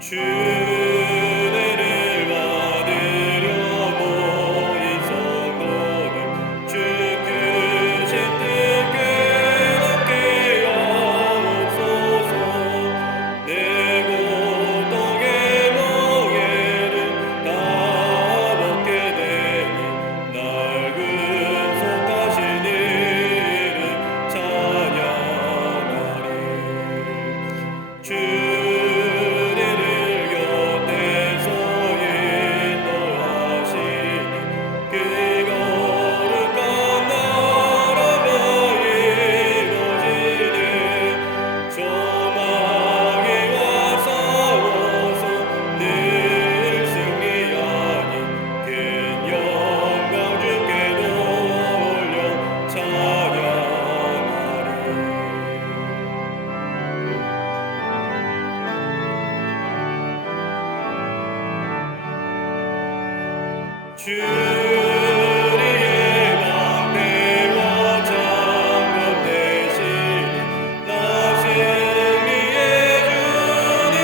주례를 받으려 모인 성도들 주 크신 뜻 깨닫게 하옵소서. 내 고통의 멍에를 다 벗게 되니 날 근속하신 이를 찬양하리. 주리를 곁에서 인도하시니 그 거룩한 나라가 이루어지네. 소망이와 싸워서 늘 승리하니 큰 영광 주께 돌려 찬양하리. 주리의 방패와 장갑 되시니 나 승리의 주님을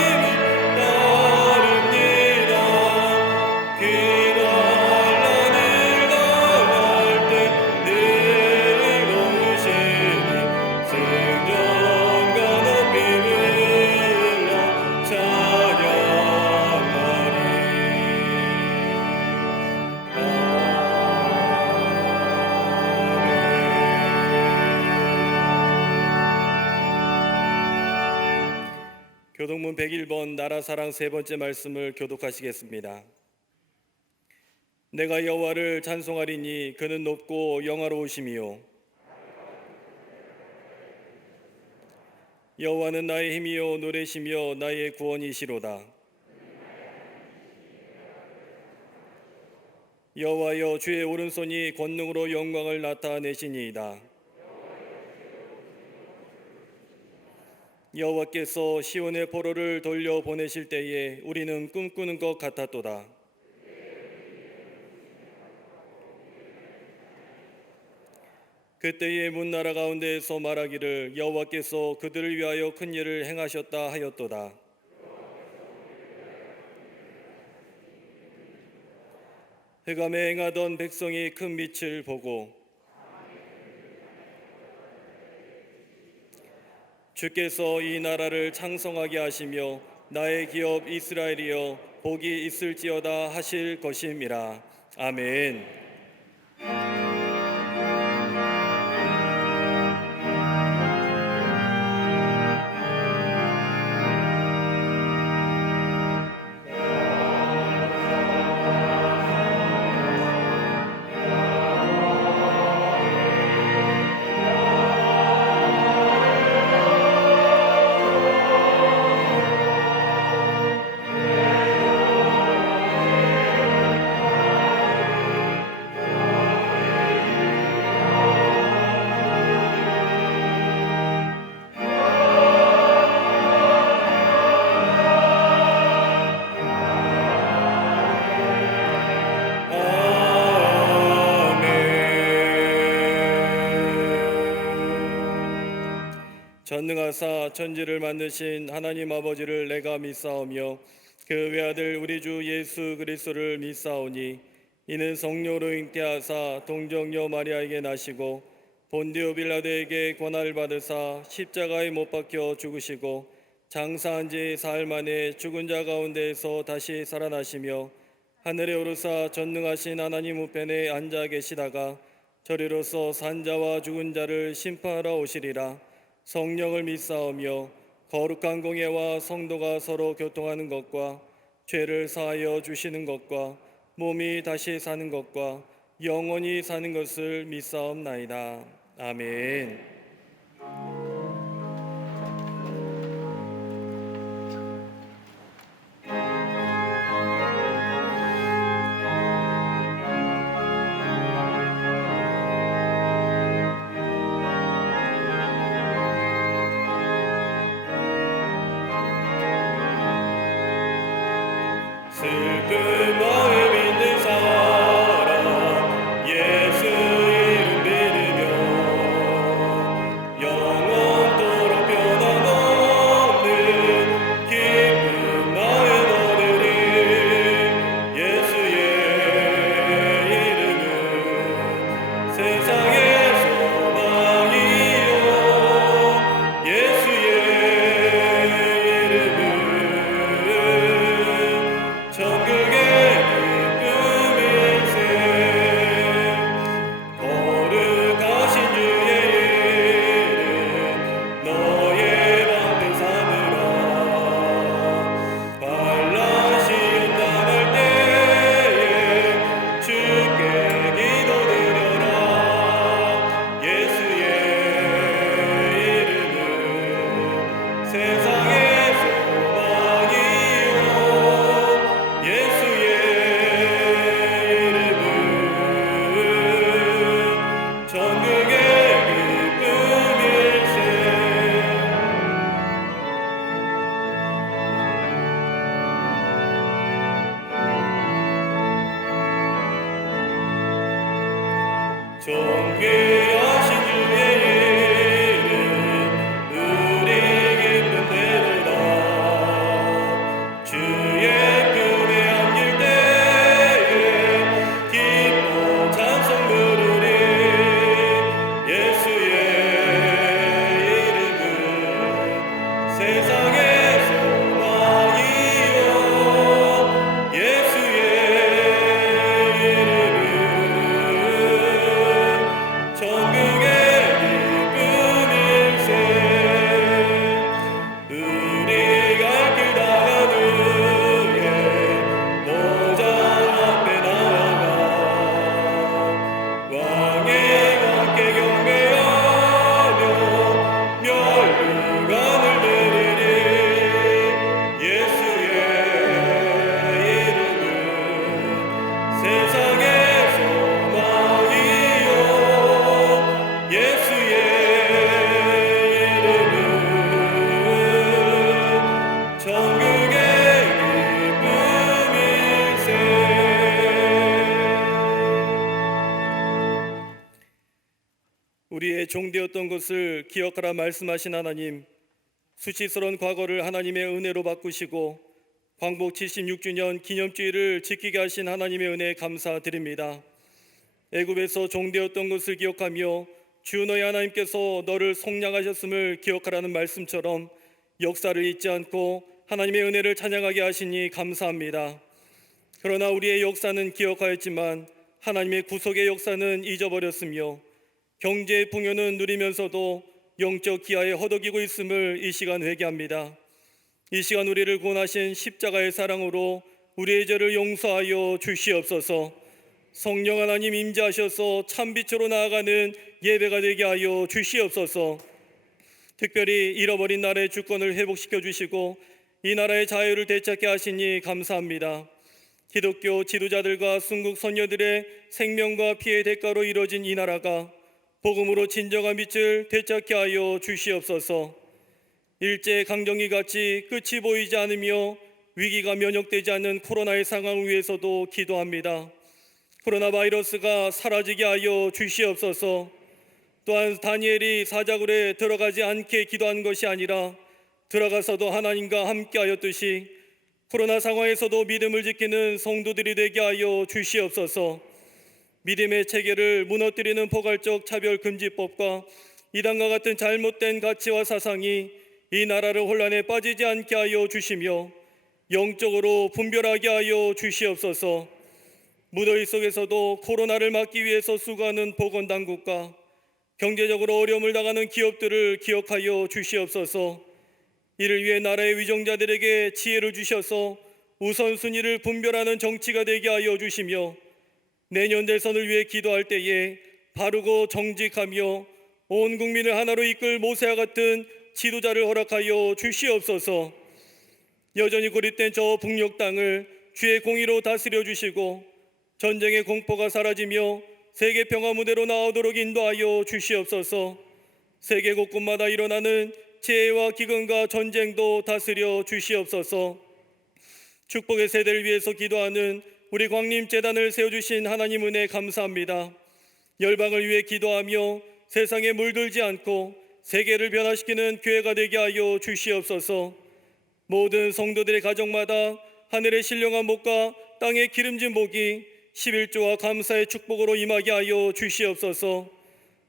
따릅니다. 그 환난을 당할 때 늘 도우시니 승전과 높이 불러 찬양하리. 교독문 101번 나라사랑 세 번째 말씀을 교독하시겠습니다. 내가 여호와를 찬송하리니 그는 높고 영화로우심이요 여호와는 나의 힘이요 노래시며 나의 구원이시로다. 여호와여 주의 오른손이 권능으로 영광을 나타내시니이다. 여호와께서 시온의 포로를 돌려 보내실 때에 우리는 꿈꾸는 것 같았도다. 그때의 문나라 가운데에서 말하기를 여호와께서 그들을 위하여 큰 일을 행하셨다 하였도다. 흑암에 행하던 백성이 큰 빛을 보고 주께서 이 나라를 창성하게 하시며 나의 기업 이스라엘이여 복이 있을지어다 하실 것임이라. 아멘. 전능하사 천지를 만드신 하나님 아버지를 내가 믿사오며 그 외아들 우리 주 예수 그리스도를 믿사오니 이는 성령으로 잉태하사 동정녀 마리아에게 나시고 본디오 빌라도에게 고난을 받으사 십자가에 못 박혀 죽으시고 장사한 지 사흘 만에 죽은 자 가운데에서 다시 살아나시며 하늘에 오르사 전능하신 하나님 우편에 앉아 계시다가 저리로서 산자와 죽은 자를 심판하러 오시리라. 성령을 믿사오며 거룩한 공예와 성도가 서로 교통하는 것과 죄를 사하여 주시는 것과 몸이 다시 사는 것과 영원히 사는 것을 믿사옵나이다. 아멘. 슬픈 마음 있는 사람 예수 이름 믿으며 영원토록 변함없는 기쁜 마음 존귀하신 주의 이름 우리 기쁜 대로다. 주의 품에 안길 때에 기뻐 찬송 부르리. 예수의 이름은 세상의 소망이요. 예수의 이름은 천국의 기쁨일세. 우리 갈 길 다간 후에 보좌 앞에 나아가 왕의 함께 경배하며 멸류관을 드리리. 예수의 이름은 세상의 소망이요. 예수의 이름은 천국의 기쁨일세. 우리의 종되었던 것을 기억하라 말씀하신 하나님, 수치스러운 과거를 하나님의 은혜로 바꾸시고 광복 76주년 기념주일을 지키게 하신 하나님의 은혜에 감사드립니다. 애굽에서 종되었던 것을 기억하며 주 너희 하나님께서 너를 속량하셨음을 기억하라는 말씀처럼 역사를 잊지 않고 하나님의 은혜를 찬양하게 하시니 감사합니다. 그러나 우리의 역사는 기억하였지만 하나님의 구속의 역사는 잊어버렸으며 경제의 풍요는 누리면서도 영적 기아에 허덕이고 있음을 이 시간 회개합니다. 이 시간 우리를 구원하신 십자가의 사랑으로 우리의 죄를 용서하여 주시옵소서. 성령 하나님 임재하셔서 참빛으로 나아가는 예배가 되게 하여 주시옵소서. 특별히 잃어버린 나라의 주권을 회복시켜 주시고 이 나라의 자유를 되찾게 하시니 감사합니다. 기독교 지도자들과 순국 선녀들의 생명과 피의 대가로 이루어진 이 나라가 복음으로 진정한 빛을 되찾게 하여 주시옵소서. 일제 강점기 같이 끝이 보이지 않으며 위기가 면역되지 않는 코로나의 상황을 위해서도 기도합니다. 코로나 바이러스가 사라지게 하여 주시옵소서. 또한 다니엘이 사자굴에 들어가지 않게 기도한 것이 아니라 들어가서도 하나님과 함께 하였듯이 코로나 상황에서도 믿음을 지키는 성도들이 되게 하여 주시옵소서. 믿음의 체계를 무너뜨리는 포괄적 차별금지법과 이단과 같은 잘못된 가치와 사상이 이 나라를 혼란에 빠지지 않게 하여 주시며 영적으로 분별하게 하여 주시옵소서. 무더위 속에서도 코로나를 막기 위해서 수고하는 보건당국과 경제적으로 어려움을 당하는 기업들을 기억하여 주시옵소서. 이를 위해 나라의 위정자들에게 지혜를 주셔서 우선순위를 분별하는 정치가 되게 하여 주시며 내년 대선을 위해 기도할 때에 바르고 정직하며 온 국민을 하나로 이끌 모세와 같은 지도자를 허락하여 주시옵소서. 여전히 고립된 저 북녘 땅을 주의 공의로 다스려 주시고 전쟁의 공포가 사라지며 세계 평화 무대로 나오도록 인도하여 주시옵소서. 세계 곳곳마다 일어나는 재해와 기근과 전쟁도 다스려 주시옵소서. 축복의 세대를 위해서 기도하는 우리 광림재단을 세워주신 하나님 은혜 감사합니다. 열방을 위해 기도하며 세상에 물들지 않고 세계를 변화시키는 교회가 되게 하여 주시옵소서. 모든 성도들의 가정마다 하늘의 신령한 복과 땅의 기름진 복이 11조와 감사의 축복으로 임하게 하여 주시옵소서.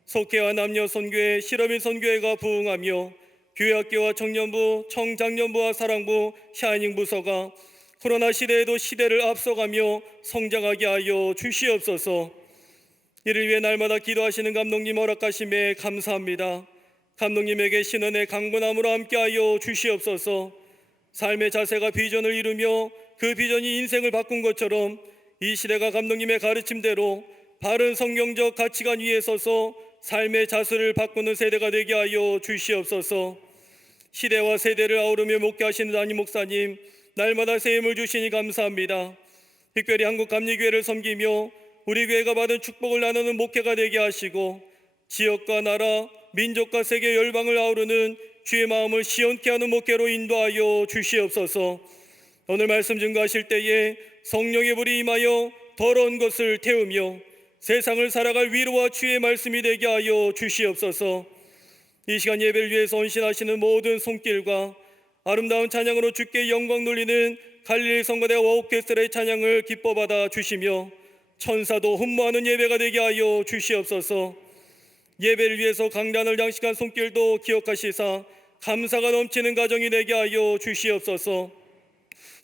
속회와 남녀 선교회, 실업인 선교회가 부흥하며 교회학교와 청년부, 청장년부와 사랑부, 샤이닝 부서가 코로나 시대에도 시대를 앞서가며 성장하게 하여 주시옵소서. 이를 위해 날마다 기도하시는 감독님 허락하심에 감사합니다. 감독님에게 신원의 강건함으로 함께하여 주시옵소서. 삶의 자세가 비전을 이루며 그 비전이 인생을 바꾼 것처럼 이 시대가 감독님의 가르침대로 바른 성경적 가치관 위에 서서 삶의 자세를 바꾸는 세대가 되게 하여 주시옵소서. 시대와 세대를 아우르며 목회하시는 담임 목사님 날마다 새 힘을 주시니 감사합니다. 특별히 한국감리교회를 섬기며 우리 교회가 받은 축복을 나누는 목회가 되게 하시고 지역과 나라, 민족과 세계 열방을 아우르는 주의 마음을 시원케 하는 목회로 인도하여 주시옵소서. 오늘 말씀 증거하실 때에 성령의 불이 임하여 더러운 것을 태우며 세상을 살아갈 위로와 주의 말씀이 되게 하여 주시옵소서. 이 시간 예배를 위해서 헌신하시는 모든 손길과 아름다운 찬양으로 주께 영광 돌리는 갈릴리 성가대와 오케스트라의 찬양을 기뻐받아 주시며 천사도 흠모하는 예배가 되게 하여 주시옵소서. 예배를 위해서 강단을 양식한 손길도 기억하시사 감사가 넘치는 가정이 되게 하여 주시옵소서.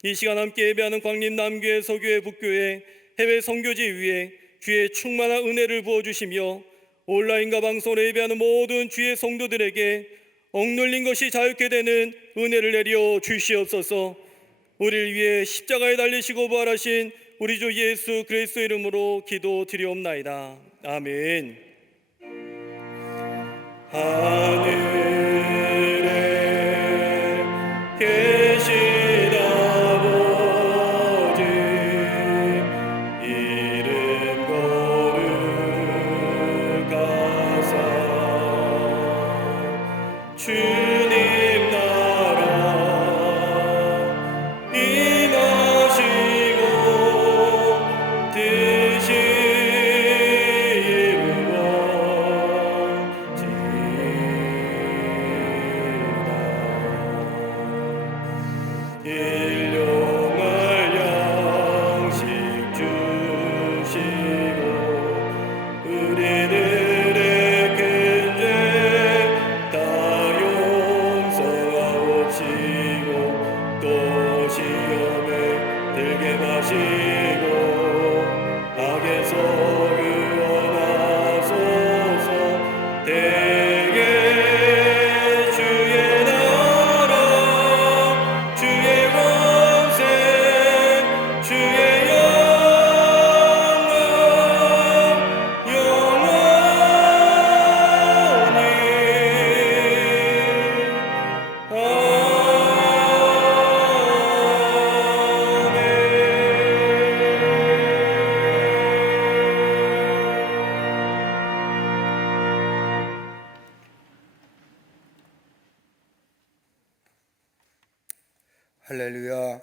이 시간 함께 예배하는 광림 남교회, 서교회, 북교회, 해외 선교지 위에 주의 충만한 은혜를 부어주시며 온라인과 방송으로 예배하는 모든 주의 성도들에게 억눌린 것이 자유케 되는 은혜를 내려 주시옵소서. 우리를 위해 십자가에 달리시고 부활하신 우리 주 예수 그리스도 이름으로 기도드리옵나이다. 아멘. 하늘에 계신 아버지 이름 거룩하사 주님 나라 임하시고 뜻이 이루어지이다. 일용할 양식 주시고 우리들의 큰 죄 다 용서하옵시고 또 시험에 들게 마시고 악에서 구원하소서. 대개 주의 나라 주의 권세 주의 영광 영원히 할렐루야.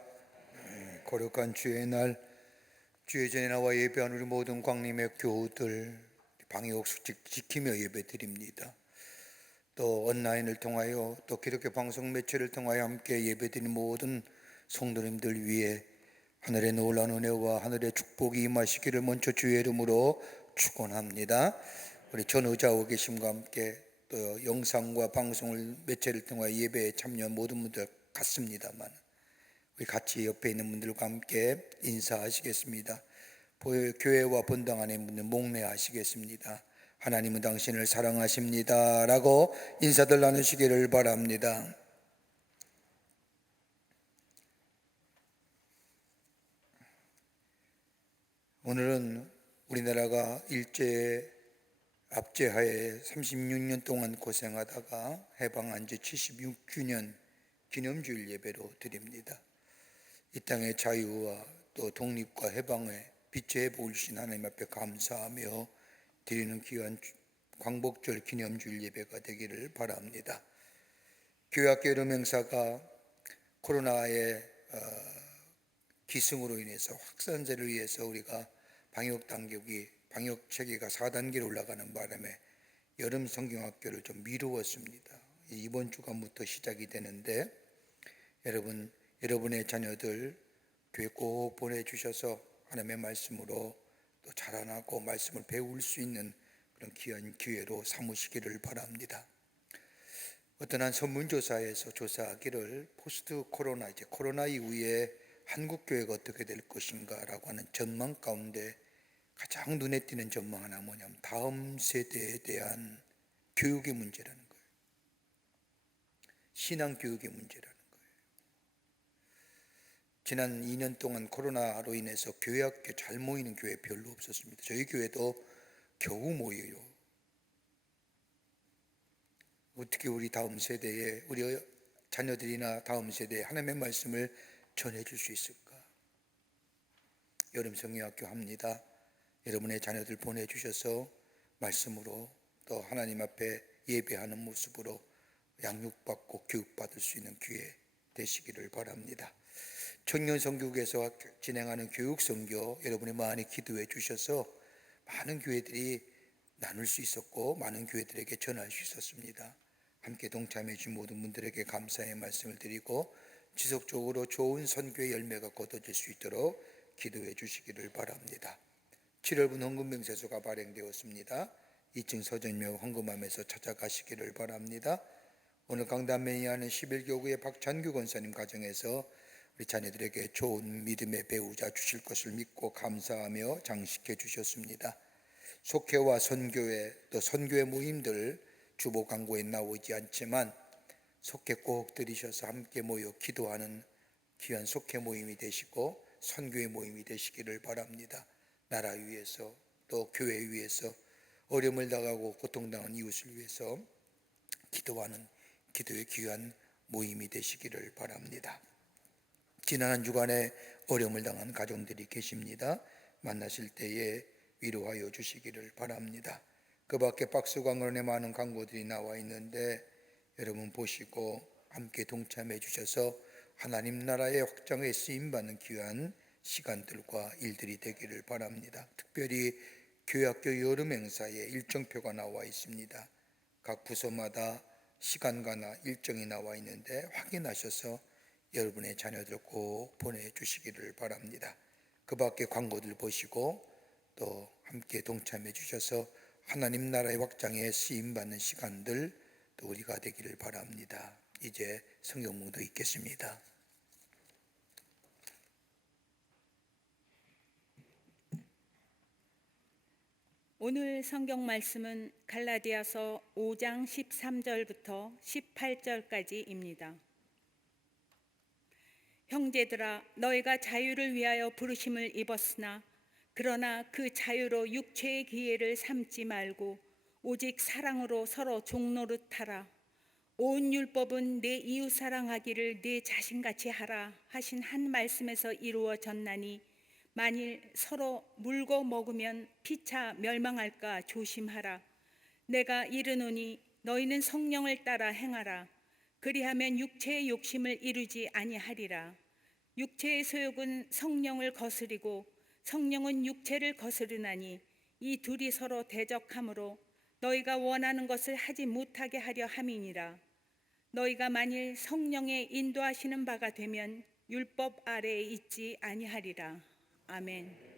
거룩한 주의 날, 주의 전에 나와 예배한 우리 모든 광림의 교우들 방역수칙 지키며 예배드립니다. 또 온라인을 통하여 또 기독교 방송 매체를 통하여 함께 예배드리는 모든 성도님들 위해 하늘의 놀라운 은혜와 하늘의 축복이 임하시기를 먼저 주의 이름으로 축원합니다. 우리 전 의자오 계심과 함께 또 영상과 방송을 매체를 통하여 예배에 참여한 모든 분들 같습니다만 우리 같이 옆에 있는 분들과 함께 인사하시겠습니다. 교회와 본당 안에 있는 분들 목례하시겠습니다. 하나님은 당신을 사랑하십니다 라고 인사들 나누시기를 바랍니다. 오늘은 우리나라가 일제 압제하에 36년 동안 고생하다가 해방한 지 76주년 기념주일 예배로 드립니다. 이 땅의 자유와 또 독립과 해방의 빛의 해복을 주신 하나님 앞에 감사하며 드리는 귀한 광복절 기념주일 예배가 되기를 바랍니다. 교회학교 여름행사가 코로나의 기승으로 인해서 확산세를 위해서 우리가 방역 체계가 4단계로 올라가는 바람에 여름 성경학교를 좀 미루었습니다. 이번 주간부터 시작이 되는데 여러분의 자녀들 교회 꼭 보내주셔서 하나님의 말씀으로 또 자라나고 말씀을 배울 수 있는 그런 귀한 기회로 삼으시기를 바랍니다. 어떤 한 설문조사에서 조사하기를 포스트 코로나, 이제 코로나 이후에 한국 교회가 어떻게 될 것인가 라고 하는 전망 가운데 가장 눈에 띄는 전망 하나 뭐냐면 다음 세대에 대한 교육의 문제라는 거예요. 신앙 교육의 문제라는 거예요. 지난 2년 동안 코로나로 인해서 교회학교 잘 모이는 교회 별로 없었습니다. 저희 교회도 겨우 모여요. 어떻게 우리 다음 세대에 우리 자녀들이나 다음 세대에 하나님의 말씀을 전해줄 수 있을까? 여름 성경학교 합니다. 여러분의 자녀들 보내주셔서 말씀으로 또 하나님 앞에 예배하는 모습으로 양육받고 교육받을 수 있는 기회 되시기를 바랍니다. 청년선교국에서 진행하는 교육선교 여러분이 많이 기도해 주셔서 많은 교회들이 나눌 수 있었고 많은 교회들에게 전할 수 있었습니다. 함께 동참해 주신 모든 분들에게 감사의 말씀을 드리고 지속적으로 좋은 선교의 열매가 거둬질 수 있도록 기도해 주시기를 바랍니다. 7월분 헌금명세서가 발행되었습니다. 2층 서점역 헌금함에서 찾아가시기를 바랍니다. 오늘 강단 매니아는 11교구의 박찬규 권사님 가정에서 우리 자녀들에게 좋은 믿음의 배우자 주실 것을 믿고 감사하며 장식해 주셨습니다. 속회와 선교회 또 선교회 모임들 주보 광고에 나오지 않지만 속회 꼭 들이셔서 함께 모여 기도하는 귀한 속회 모임이 되시고 선교회 모임이 되시기를 바랍니다. 나라 위해서 또 교회 위해서 어려움을 당하고 고통당한 이웃을 위해서 기도하는 기도의 귀한 모임이 되시기를 바랍니다. 지난 한 주간에 어려움을 당한 가정들이 계십니다. 만나실 때에 위로하여 주시기를 바랍니다. 그 밖에 박스광원에 많은 광고들이 나와 있는데 여러분 보시고 함께 동참해 주셔서 하나님 나라의 확장에 쓰임받는 귀한 시간들과 일들이 되기를 바랍니다. 특별히 교회학교 여름 행사에 일정표가 나와 있습니다. 각 부서마다 시간과나 일정이 나와 있는데 확인하셔서 여러분의 자녀들 꼭 보내주시기를 바랍니다. 그 밖에 광고들 보시고 또 함께 동참해 주셔서 하나님 나라의 확장에 쓰임받는 시간들 또 우리가 되기를 바랍니다. 이제 성경문도 읽겠습니다. 오늘 성경 말씀은 갈라디아서 5장 13절부터 18절까지입니다. 형제들아, 너희가 자유를 위하여 부르심을 입었으나 그러나 그 자유로 육체의 기회를 삼지 말고 오직 사랑으로 서로 종노릇하라. 온 율법은 내 이웃 사랑하기를 내 자신같이 하라 하신 한 말씀에서 이루어졌나니 만일 서로 물고 먹으면 피차 멸망할까 조심하라. 내가 이르노니 너희는 성령을 따라 행하라. 그리하면 육체의 욕심을 이루지 아니하리라. 육체의 소욕은 성령을 거스리고 성령은 육체를 거스르나니 이 둘이 서로 대적하므로 너희가 원하는 것을 하지 못하게 하려 함이니라. 너희가 만일 성령의 인도하시는 바가 되면 율법 아래에 있지 아니하리라. 아멘.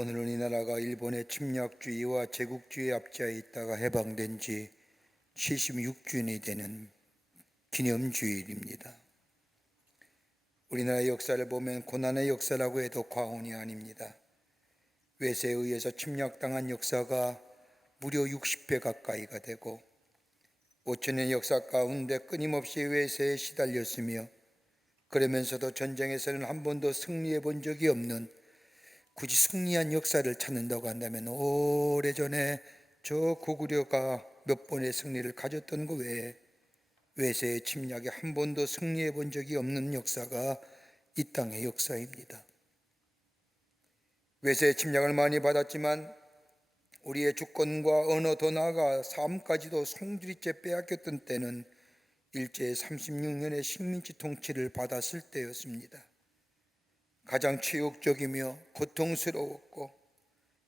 오늘은 이 나라가 일본의 침략주의와 제국주의 압제에 있다가 해방된 지 76주년이 되는 기념주일입니다. 우리나라의 역사를 보면 고난의 역사라고 해도 과언이 아닙니다. 외세에 의해서 침략당한 역사가 무려 60배 가까이가 되고 5천년 역사 가운데 끊임없이 외세에 시달렸으며 그러면서도 전쟁에서는 한 번도 승리해 본 적이 없는, 굳이 승리한 역사를 찾는다고 한다면 오래전에 저 고구려가 몇 번의 승리를 가졌던 것 외에 외세의 침략에 한 번도 승리해 본 적이 없는 역사가 이 땅의 역사입니다. 외세의 침략을 많이 받았지만 우리의 주권과 언어, 더 나아가 삶까지도 송두리째 빼앗겼던 때는 일제 36년의 식민지 통치를 받았을 때였습니다. 가장 치욕적이며 고통스러웠고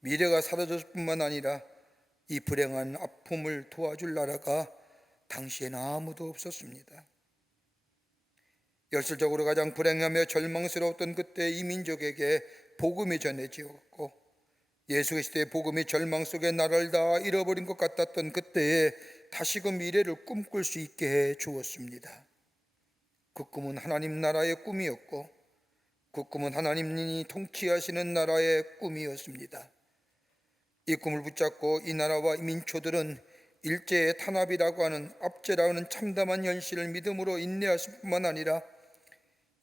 미래가 사라졌을 뿐만 아니라 이 불행한 아픔을 도와줄 나라가 당시에는 아무도 없었습니다. 열설적으로 가장 불행하며 절망스러웠던 그때 이 민족에게 복음이 전해지었고 예수 그리스도의 복음이 절망 속에 나라를 다 잃어버린 것 같았던 그때에 다시금 미래를 꿈꿀 수 있게 해 주었습니다. 그 꿈은 하나님 나라의 꿈이었고 그 꿈은 하나님이 통치하시는 나라의 꿈이었습니다. 이 꿈을 붙잡고 이 나라와 이 민초들은 일제의 탄압이라고 하는 압제라고 하는 참담한 현실을 믿음으로 인내하실 뿐만 아니라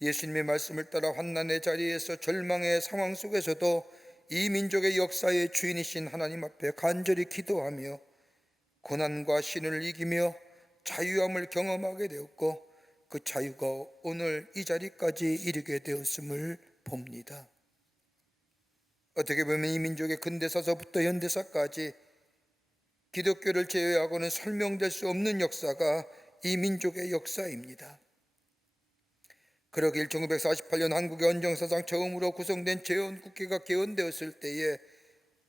예수님의 말씀을 따라 환난의 자리에서 절망의 상황 속에서도 이 민족의 역사의 주인이신 하나님 앞에 간절히 기도하며 고난과 신을 이기며 자유함을 경험하게 되었고 그 자유가 오늘 이 자리까지 이르게 되었음을 봅니다. 어떻게 보면 이 민족의 근대사서부터 현대사까지 기독교를 제외하고는 설명될 수 없는 역사가 이 민족의 역사입니다. 그러길 1948년 한국의 헌정사상 처음으로 구성된 재헌국회가 개헌되었을 때에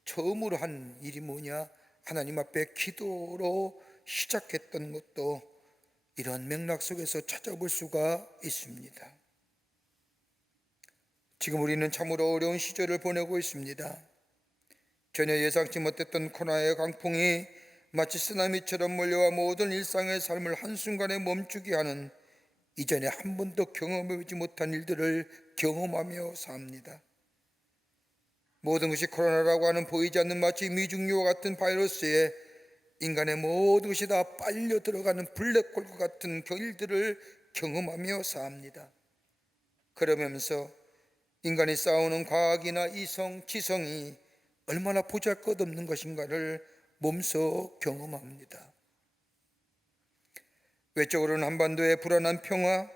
처음으로 한 일이 뭐냐? 하나님 앞에 기도로 시작했던 것도 이런 맥락 속에서 찾아볼 수가 있습니다. 지금 우리는 참으로 어려운 시절을 보내고 있습니다. 전혀 예상치 못했던 코로나의 강풍이 마치 쓰나미처럼 몰려와 모든 일상의 삶을 한순간에 멈추게 하는 이전에 한 번도 경험해보지 못한 일들을 경험하며 삽니다. 모든 것이 코로나라고 하는 보이지 않는 마치 미중류와 같은 바이러스에 인간의 모든 것이 다 빨려 들어가는 블랙홀과 같은 일들을 경험하며 삽니다. 그러면서 인간이 쌓아오는 과학이나 이성, 지성이 얼마나 보잘것없는 것인가를 몸소 경험합니다. 외적으로는 한반도의 불안한 평화,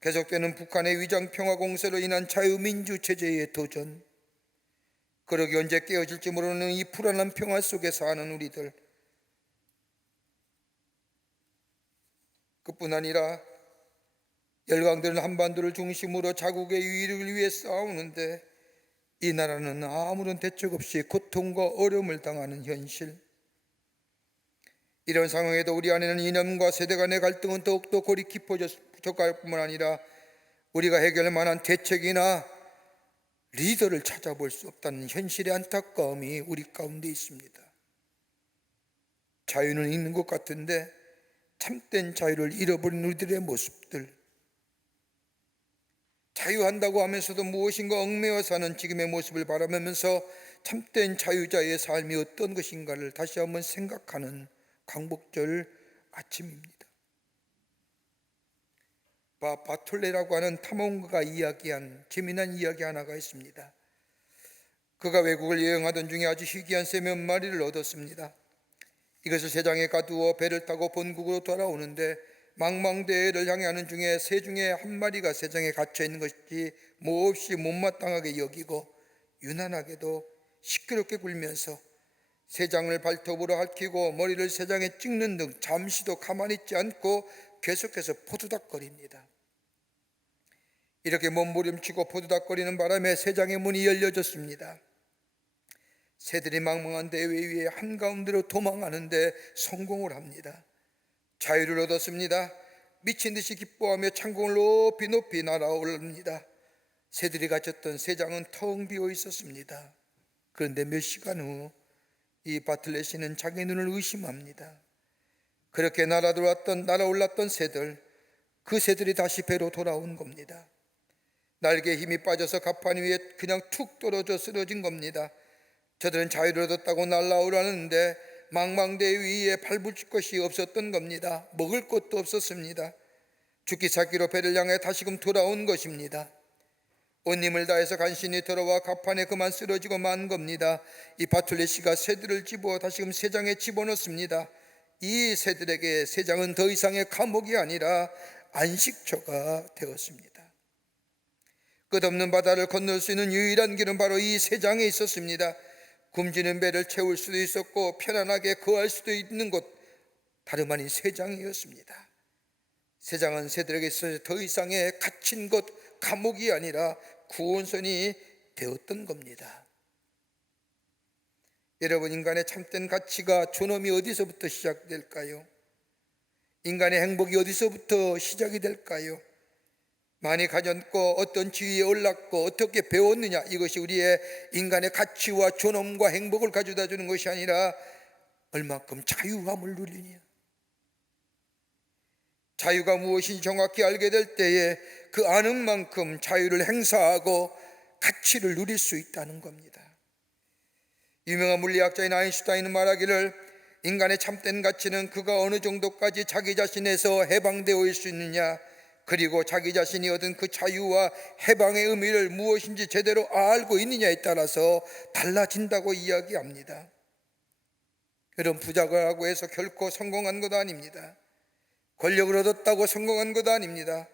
계속되는 북한의 위장평화 공세로 인한 자유민주 체제의 도전, 그러기 언제 깨어질지 모르는 이 불안한 평화 속에 사는 우리들, 그뿐 아니라 열강들은 한반도를 중심으로 자국의 유일을 위해 싸우는데 이 나라는 아무런 대책 없이 고통과 어려움을 당하는 현실, 이런 상황에도 우리 안에는 이념과 세대 간의 갈등은 더욱더 골이 깊어져갈 뿐만 아니라 우리가 해결할 만한 대책이나 리더를 찾아볼 수 없다는 현실의 안타까움이 우리 가운데 있습니다. 자유는 있는 것 같은데 참된 자유를 잃어버린 우리들의 모습들, 자유한다고 하면서도 무엇인가 얽매여 사는 지금의 모습을 바라보면서 참된 자유자의 삶이 어떤 것인가를 다시 한번 생각하는 광복절 아침입니다. 바톨레라고 하는 탐험가가 이야기한 재미난 이야기 하나가 있습니다. 그가 외국을 여행하던 중에 아주 희귀한 새 몇 마리를 얻었습니다. 이것을 새장에 가두어 배를 타고 본국으로 돌아오는데 망망대해를 향하는 중에 새 중에 한 마리가 새장에 갇혀 있는 것이 몹시 못마땅하게 여기고 유난하게도 시끄럽게 굴면서 새장을 발톱으로 핥히고 머리를 새장에 찍는 등 잠시도 가만히 있지 않고 계속해서 포두닥거립니다. 이렇게 몸부림치고 포두닥거리는 바람에 새장의 문이 열려졌습니다. 새들이 망망한 대회 위에 한가운데로 도망하는데 성공을 합니다. 자유를 얻었습니다. 미친 듯이 기뻐하며 창공을 높이 높이 날아올립니다. 새들이 갇혔던 새장은 텅 비어 있었습니다. 그런데 몇 시간 후 이 바틀렛이는 자기 눈을 의심합니다. 그렇게 날아올랐던 새들, 그 새들이 다시 배로 돌아온 겁니다. 날개에 힘이 빠져서 갑판 위에 그냥 툭 떨어져 쓰러진 겁니다. 저들은 자유를 얻었다고 날아오라는데 망망대해 위에 발붙일 것이 없었던 겁니다. 먹을 것도 없었습니다. 죽기 찾기로 배를 향해 다시금 돌아온 것입니다. 온 힘을 다해서 간신히 돌아와 갑판에 그만 쓰러지고 만 겁니다. 이 바툴레시가 새들을 집어 다시금 새장에 집어넣습니다. 이 새들에게 새장은 더 이상의 감옥이 아니라 안식처가 되었습니다. 끝없는 바다를 건널 수 있는 유일한 길은 바로 이 새장에 있었습니다. 굶주린 배를 채울 수도 있었고 편안하게 거할 수도 있는 곳, 다름 아닌 새장이었습니다. 새장은 새들에게 있어서 더 이상의 갇힌 곳, 감옥이 아니라 구원선이 되었던 겁니다. 여러분, 인간의 참된 가치가 존엄이 어디서부터 시작될까요? 인간의 행복이 어디서부터 시작이 될까요? 많이 가졌고 어떤 지위에 올랐고 어떻게 배웠느냐, 이것이 우리의 인간의 가치와 존엄과 행복을 가져다 주는 것이 아니라 얼마큼 자유함을 누리느냐. 자유가 무엇인지 정확히 알게 될 때에 그 아는 만큼 자유를 행사하고 가치를 누릴 수 있다는 겁니다. 유명한 물리학자인 아인슈타인은 말하기를 인간의 참된 가치는 그가 어느 정도까지 자기 자신에서 해방되어 있을 수 있느냐, 그리고 자기 자신이 얻은 그 자유와 해방의 의미를 무엇인지 제대로 알고 있느냐에 따라서 달라진다고 이야기합니다. 여러분, 부자라고 해서 결코 성공한 것도 아닙니다. 권력을 얻었다고 성공한 것도 아닙니다.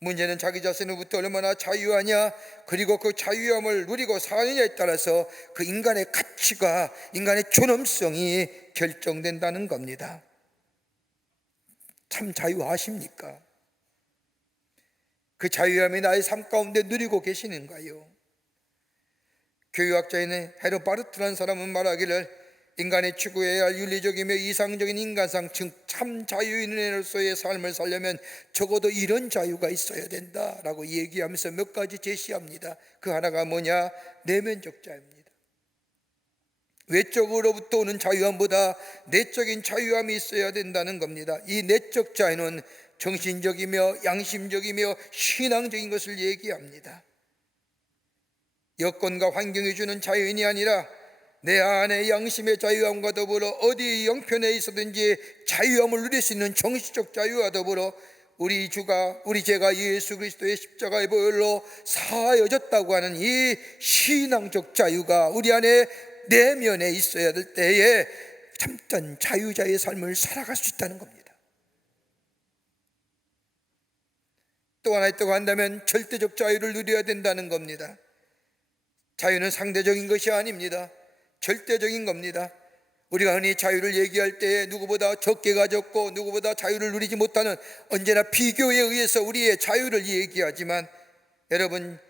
문제는 자기 자신으로부터 얼마나 자유하냐, 그리고 그 자유함을 누리고 사느냐에 따라서 그 인간의 가치가, 인간의 존엄성이 결정된다는 겁니다. 참 자유하십니까? 그 자유함이 나의 삶 가운데 누리고 계시는가요? 교육학자인 헤르 바르트라는 사람은 말하기를 인간이 추구해야 할 윤리적이며 이상적인 인간상, 즉 참 자유인으로서의 삶을 살려면 적어도 이런 자유가 있어야 된다라고 얘기하면서 몇 가지 제시합니다. 그 하나가 뭐냐? 내면적 자유입니다. 외적으로부터 오는 자유함보다 내적인 자유함이 있어야 된다는 겁니다. 이 내적 자유는 정신적이며 양심적이며 신앙적인 것을 얘기합니다. 여건과 환경이 주는 자유인이 아니라 내 안의 양심의 자유함과 더불어 어디 영편에 있어든지 자유함을 누릴 수 있는 정신적 자유와 더불어 우리 죄가 예수 그리스도의 십자가의 보혈로 사하여졌다고 하는 이 신앙적 자유가 우리 안에 내면에 있어야 될 때에 참된 자유자의 삶을 살아갈 수 있다는 겁니다. 또 하나 있다고 한다면 절대적 자유를 누려야 된다는 겁니다. 자유는 상대적인 것이 아닙니다. 절대적인 겁니다. 우리가 흔히 자유를 얘기할 때에 누구보다 적게 가졌고 누구보다 자유를 누리지 못하는, 언제나 비교에 의해서 우리의 자유를 얘기하지만, 여러분,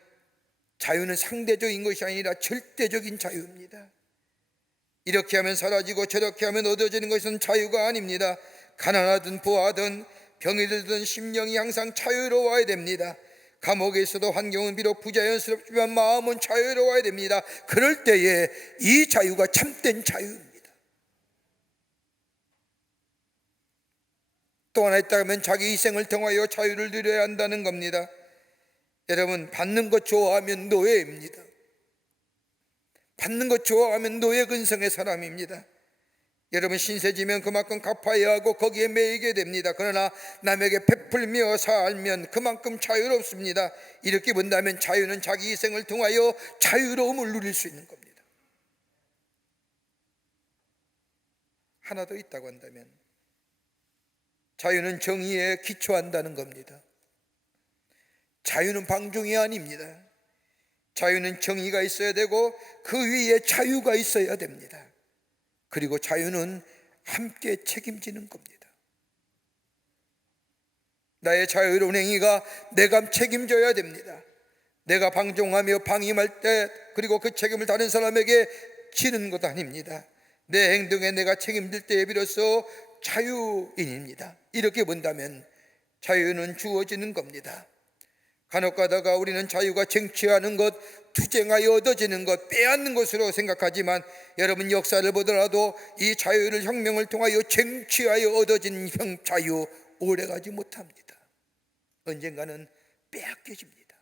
자유는 상대적인 것이 아니라 절대적인 자유입니다. 이렇게 하면 사라지고 저렇게 하면 얻어지는 것은 자유가 아닙니다. 가난하든 부하든 병이 들든 심령이 항상 자유로워야 됩니다. 감옥에 있어도 환경은 비록 부자연스럽지만 마음은 자유로워야 됩니다. 그럴 때에 이 자유가 참된 자유입니다. 또 하나 있다면 자기 희생을 통하여 자유를 누려야 한다는 겁니다. 여러분, 받는 것 좋아하면 노예입니다. 받는 것 좋아하면 노예 근성의 사람입니다. 여러분, 신세지면 그만큼 갚아야 하고 거기에 매이게 됩니다. 그러나 남에게 베풀며 살면 그만큼 자유롭습니다. 이렇게 본다면 자유는 자기 희생을 통하여 자유로움을 누릴 수 있는 겁니다. 하나 더 있다고 한다면 자유는 정의에 기초한다는 겁니다. 자유는 방종이 아닙니다. 자유는 정의가 있어야 되고 그 위에 자유가 있어야 됩니다. 그리고 자유는 함께 책임지는 겁니다. 나의 자유로운 행위가 내가 책임져야 됩니다. 내가 방종하며 방임할 때, 그리고 그 책임을 다른 사람에게 지는 것 아닙니다. 내 행동에 내가 책임질 때에 비로소 자유인입니다. 이렇게 본다면 자유는 주어지는 겁니다. 간혹 가다가 우리는 자유가 쟁취하는 것, 투쟁하여 얻어지는 것, 빼앗는 것으로 생각하지만 여러분 역사를 보더라도 이 자유를 혁명을 통하여 쟁취하여 얻어진 자유 오래가지 못합니다. 언젠가는 빼앗겨집니다.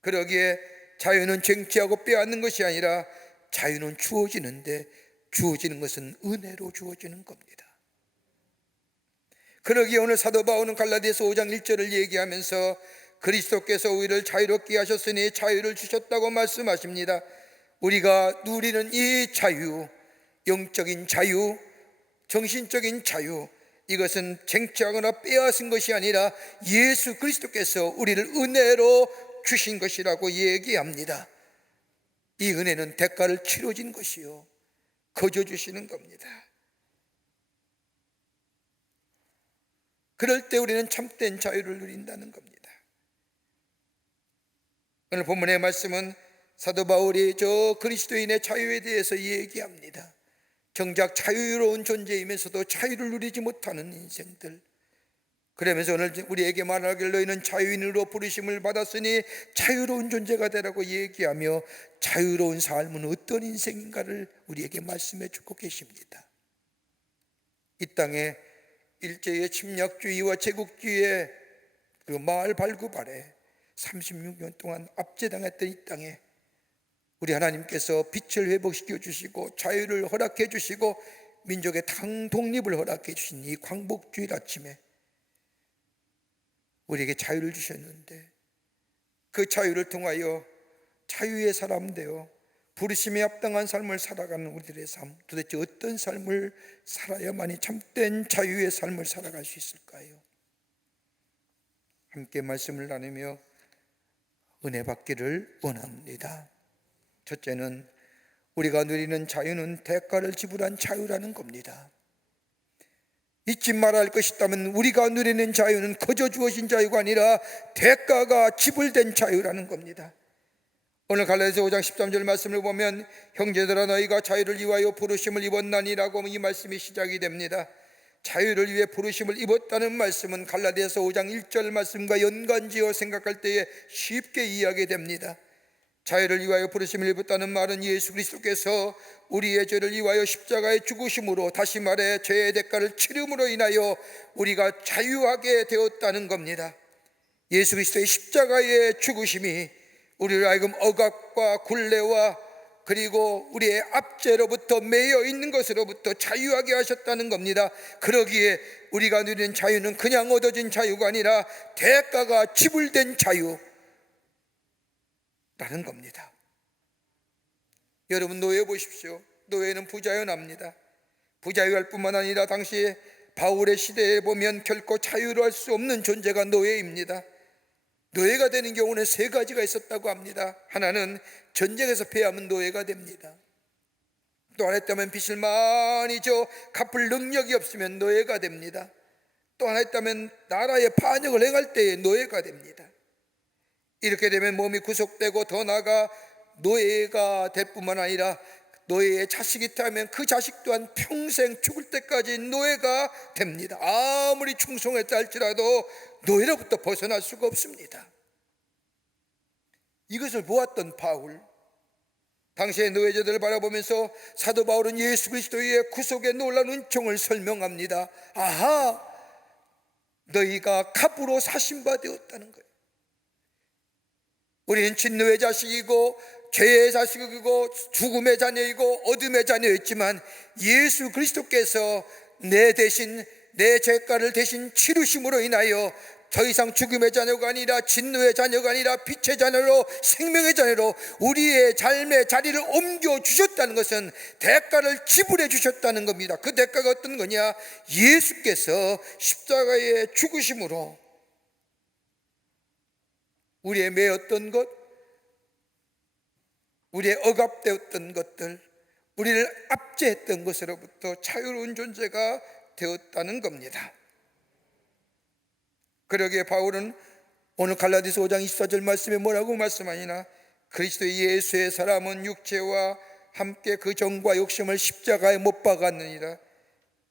그러기에 자유는 쟁취하고 빼앗는 것이 아니라 자유는 주어지는데 주어지는 것은 은혜로 주어지는 겁니다. 그러기에 오늘 사도 바울은 갈라디아서 5장 1절을 얘기하면서 그리스도께서 우리를 자유롭게 하셨으니 자유를 주셨다고 말씀하십니다. 우리가 누리는 이 자유, 영적인 자유, 정신적인 자유, 이것은 쟁취하거나 빼앗은 것이 아니라 예수 그리스도께서 우리를 은혜로 주신 것이라고 얘기합니다. 이 은혜는 대가를 치러진 것이요, 거저 주시는 겁니다. 그럴 때 우리는 참된 자유를 누린다는 겁니다. 오늘 본문의 말씀은 사도 바울이 저 그리스도인의 자유에 대해서 얘기합니다. 정작 자유로운 존재이면서도 자유를 누리지 못하는 인생들, 그러면서 오늘 우리에게 말하길 너희는 자유인으로 부르심을 받았으니 자유로운 존재가 되라고 얘기하며 자유로운 삶은 어떤 인생인가를 우리에게 말씀해 주고 계십니다. 이 땅에 일제의 침략주의와 제국주의의 그 마을 발굽 아래 36년 동안 압제당했던 이 땅에 우리 하나님께서 빛을 회복시켜 주시고 자유를 허락해 주시고 민족의 독립을 허락해 주신 이 광복주일 아침에 우리에게 자유를 주셨는데 그 자유를 통하여 자유의 사람 되어 부르심에 합당한 삶을 살아가는 우리들의 삶, 도대체 어떤 삶을 살아야만이 참된 자유의 삶을 살아갈 수 있을까요? 함께 말씀을 나누며 은혜 받기를 원합니다. 첫째는 우리가 누리는 자유는 대가를 지불한 자유라는 겁니다. 잊지 말아야 할 것이 있다면 우리가 누리는 자유는 거저 주어진 자유가 아니라 대가가 지불된 자유라는 겁니다. 오늘 갈라디아서 5장 13절 말씀을 보면 형제들아 너희가 자유를 위하여 부르심을 입었나니라고 이 말씀이 시작이 됩니다. 자유를 위해 부르심을 입었다는 말씀은 갈라디아서 5장 1절 말씀과 연관지어 생각할 때에 쉽게 이해하게 됩니다. 자유를 위하여 부르심을 입었다는 말은 예수 그리스도께서 우리의 죄를 위하여 십자가에 죽으심으로, 다시 말해 죄의 대가를 치름으로 인하여 우리가 자유하게 되었다는 겁니다. 예수 그리스도의 십자가의 죽으심이 우리를 하여금 억압과 굴레와 그리고 우리의 압제로부터 매여 있는 것으로부터 자유하게 하셨다는 겁니다. 그러기에 우리가 누리는 자유는 그냥 얻어진 자유가 아니라 대가가 지불된 자유라는 겁니다. 여러분 노예해 보십시오. 노예는 부자연합니다. 부자유할 뿐만 아니라 당시 바울의 시대에 보면 결코 자유로 할 수 없는 존재가 노예입니다. 노예가 되는 경우는 세 가지가 있었다고 합니다. 하나는 전쟁에서 패하면 노예가 됩니다. 또 하나 있다면 빚을 많이 져 갚을 능력이 없으면 노예가 됩니다. 또 하나 있다면 나라의 반역을 행할 때에 노예가 됩니다. 이렇게 되면 몸이 구속되고 더 나아가 노예가 될 뿐만 아니라 노예의 자식이 있다면 그 자식 또한 평생 죽을 때까지 노예가 됩니다. 아무리 충성했다 할지라도 노예로부터 벗어날 수가 없습니다. 이것을 보았던 바울, 당시의 노예자들을 바라보면서 사도 바울은 예수 그리스도의 구속의 놀라운 은총을 설명합니다. 아하, 너희가 값으로 사신 바 되었다는 거예요. 우리는 진노의 자식이고 죄의 자식이고 죽음의 자녀이고 어둠의 자녀였지만 예수 그리스도께서 내 대신 내 죄가를 대신 치르심으로 인하여 더 이상 죽음의 자녀가 아니라 진노의 자녀가 아니라 빛의 자녀로 생명의 자녀로 우리의 삶의 자리를 옮겨주셨다는 것은 대가를 지불해 주셨다는 겁니다. 그 대가가 어떤 거냐? 예수께서 십자가에 죽으심으로 우리의 매였던 것, 우리의 억압되었던 것들, 우리를 압제했던 것으로부터 자유로운 존재가 되었다는 겁니다. 그러기에 바울은 오늘 갈라디아서 5장 24절 말씀에 뭐라고 말씀하니나 그리스도 예수의 사람은 육체와 함께 그 정과 욕심을 십자가에 못 박았느니라.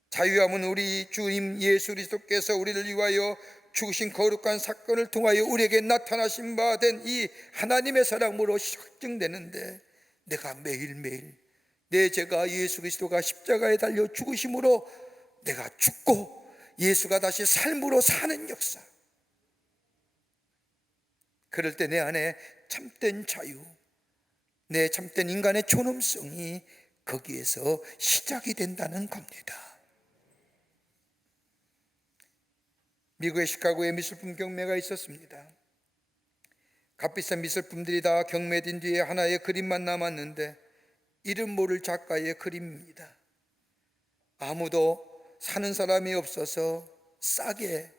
자유함은 우리 주님 예수 그리스도께서 우리를 위하여 죽으신 거룩한 사건을 통하여 우리에게 나타나신 바 된 이 하나님의 사랑으로 확증되는데, 내가 매일매일 내 죄가 예수 그리스도가 십자가에 달려 죽으심으로 내가 죽고 예수가 다시 삶으로 사는 역사, 그럴 때 내 안에 참된 자유, 내 참된 인간의 존엄성이 거기에서 시작이 된다는 겁니다. 미국의 시카고에 미술품 경매가 있었습니다. 값비싼 미술품들이 다 경매된 뒤에 하나의 그림만 남았는데 이름 모를 작가의 그림입니다. 아무도 사는 사람이 없어서 싸게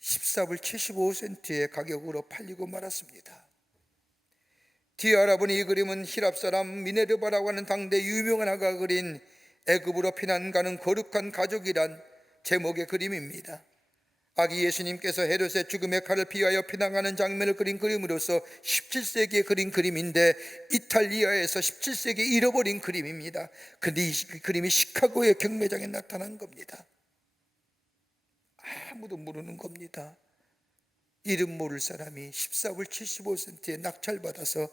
14불 75센트의 가격으로 팔리고 말았습니다. 뒤에 알아보니 이 그림은 히랍 사람 미네르바라고 하는 당대 유명한 화가가 그린 애굽으로 피난 가는 거룩한 가족이란 제목의 그림입니다. 아기 예수님께서 헤롯의 죽음의 칼을 피하여 피난가는 장면을 그린 그림으로서 17세기에 그린 그림인데 이탈리아에서 17세기에 잃어버린 그림입니다. 그런데 이 그림이 시카고의 경매장에 나타난 겁니다. 아무도 모르는 겁니다. 이름 모를 사람이 14불 75센트에 낙찰받아서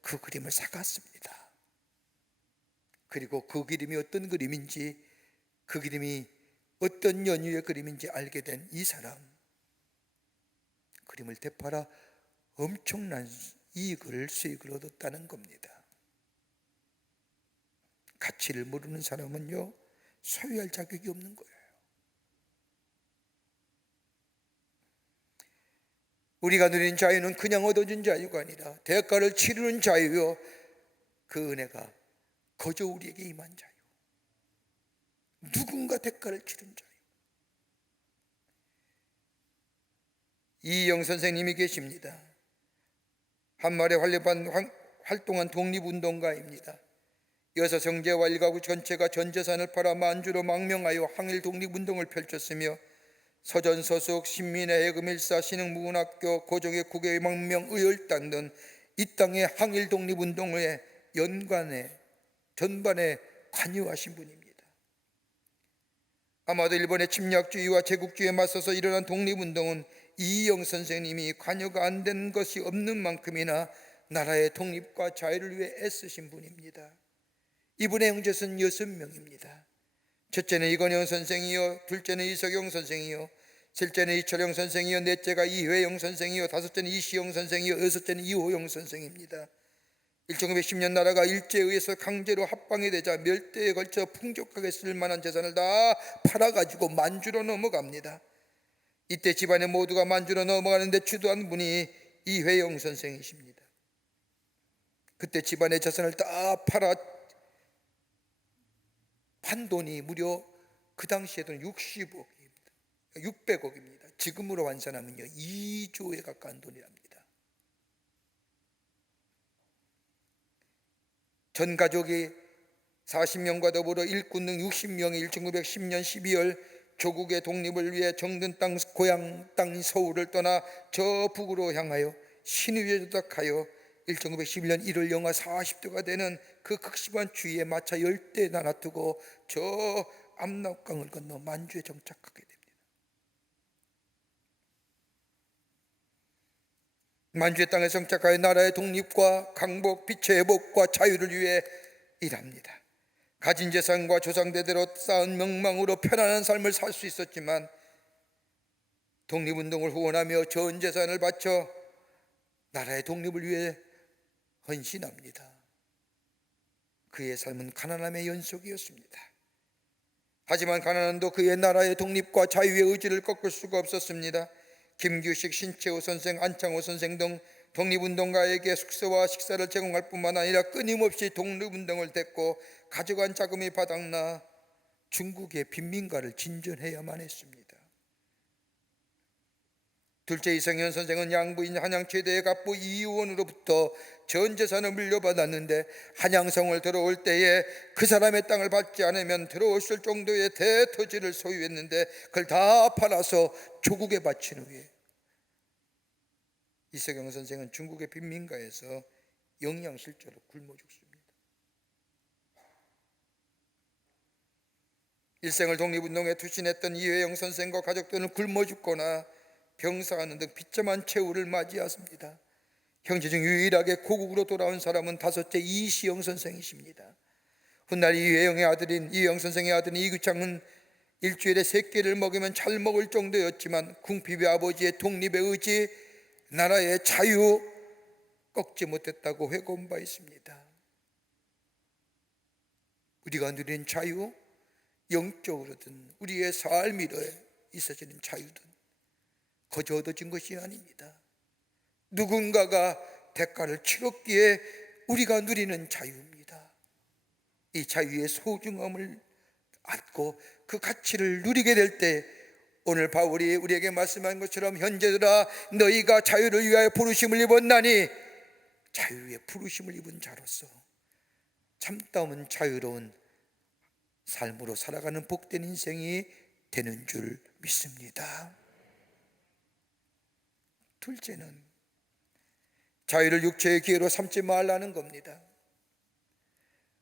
그 그림을 사갔습니다. 그리고 그 그림이 어떤 그림인지, 그 그림이 어떤 연유의 그림인지 알게 된 이 사람, 그림을 되팔아 엄청난 수익을 얻었다는 겁니다. 가치를 모르는 사람은요, 소유할 자격이 없는 거예요. 우리가 누린 자유는 그냥 얻어진 자유가 아니라 대가를 치르는 자유요, 그 은혜가 거저 우리에게 임한 자유, 누군가 대가를 치른 자유. 이영 선생님이 계십니다. 한말에 활동한 독립운동가입니다. 여섯 형제와 일가구 전체가 전 재산을 팔아 만주로 망명하여 항일 독립운동을 펼쳤으며 서전서숙, 신민의 해금일사, 신흥무군학교, 고종의 국외 망명, 의열단 등 이 땅의 항일 독립운동의 전반에 관여하신 분입니다. 아마도 일본의 침략주의와 제국주의에 맞서서 일어난 독립운동은 이영 선생님이 관여가 안 된 것이 없는 만큼이나 나라의 독립과 자유를 위해 애쓰신 분입니다. 이분의 형제는 6명입니다. 첫째는 이건영 선생이요, 둘째는 이석영 선생이요, 셋째는 이철영 선생이요, 넷째가 이회영 선생이요, 다섯째는 이시영 선생이요, 여섯째는 이호영 선생입니다. 1910년 나라가 일제에 의해서 강제로 합방이 되자 몇 대에 걸쳐 풍족하게 쓸만한 재산을 다 팔아가지고 만주로 넘어갑니다. 이때 집안의 모두가 만주로 넘어가는데 주도한 분이 이회영 선생이십니다. 그때 집안의 재산을 다 판 돈이 무려 그 당시에 돈 600억입니다. 지금으로 환산하면요 2조에 가까운 돈이랍니다. 전 가족이 40명과 더불어 일꾼 등 60명이 1910년 12월 조국의 독립을 위해 정든 땅, 고향 땅 서울을 떠나 저 북으로 향하여 신의에 도착하여 1911년 1월 영하 40도가 되는 그 극심한 추위에 마차 10대나 놔두고 저 압록강을 건너 만주에 정착하게 됩니다. 만주의 땅에 정착하여 나라의 독립과 강복, 빛의 회복과 자유를 위해 일합니다. 가진 재산과 조상대대로 쌓은 명망으로 편안한 삶을 살 수 있었지만 독립운동을 후원하며 전 재산을 바쳐 나라의 독립을 위해 헌신합니다. 그의 삶은 가난함의 연속이었습니다. 하지만 가난함도 그의 나라의 독립과 자유의 의지를 꺾을 수가 없었습니다. 김규식, 신채호 선생, 안창호 선생 등 독립운동가에게 숙소와 식사를 제공할 뿐만 아니라 끊임없이 독립운동을 댔고 가져간 자금이 바닥나 중국의 빈민가를 진전해야만 했습니다. 둘째 이성현 선생은 양부인 한양 최대의 갑부 이의원으로부터 전 재산을 물려받았는데 한양성을 들어올 때에 그 사람의 땅을 받지 않으면 들어올 정도의 대토지를 소유했는데 그걸 다 팔아서 조국에 바친 후에 이석영 선생은 중국의 빈민가에서 영양실조로 굶어 죽습니다. 일생을 독립운동에 투신했던 이회영 선생과 가족들은 굶어 죽거나 병사하는 등 비참한 최후를 맞이했습니다. 형제 중 유일하게 고국으로 돌아온 사람은 다섯째 이시영 선생이십니다. 훗날 이영 선생의 아들인 이규창은 일주일에 3끼를 먹으면 잘 먹을 정도였지만 궁핍의 아버지의 독립의 의지, 나라의 자유 꺾지 못했다고 회고한 바 있습니다. 우리가 누리는 자유, 영적으로든 우리의 삶이로 있어지는 자유든 거저 얻어진 것이 아닙니다. 누군가가 대가를 치렀기에 우리가 누리는 자유입니다. 이 자유의 소중함을 알고 그 가치를 누리게 될 때 오늘 바울이 우리에게 말씀한 것처럼 현재들아 너희가 자유를 위하여 부르심을 입었나니 자유의 부르심을 입은 자로서 참다운 자유로운 삶으로 살아가는 복된 인생이 되는 줄 믿습니다. 둘째는 자유를 육체의 기회로 삼지 말라는 겁니다.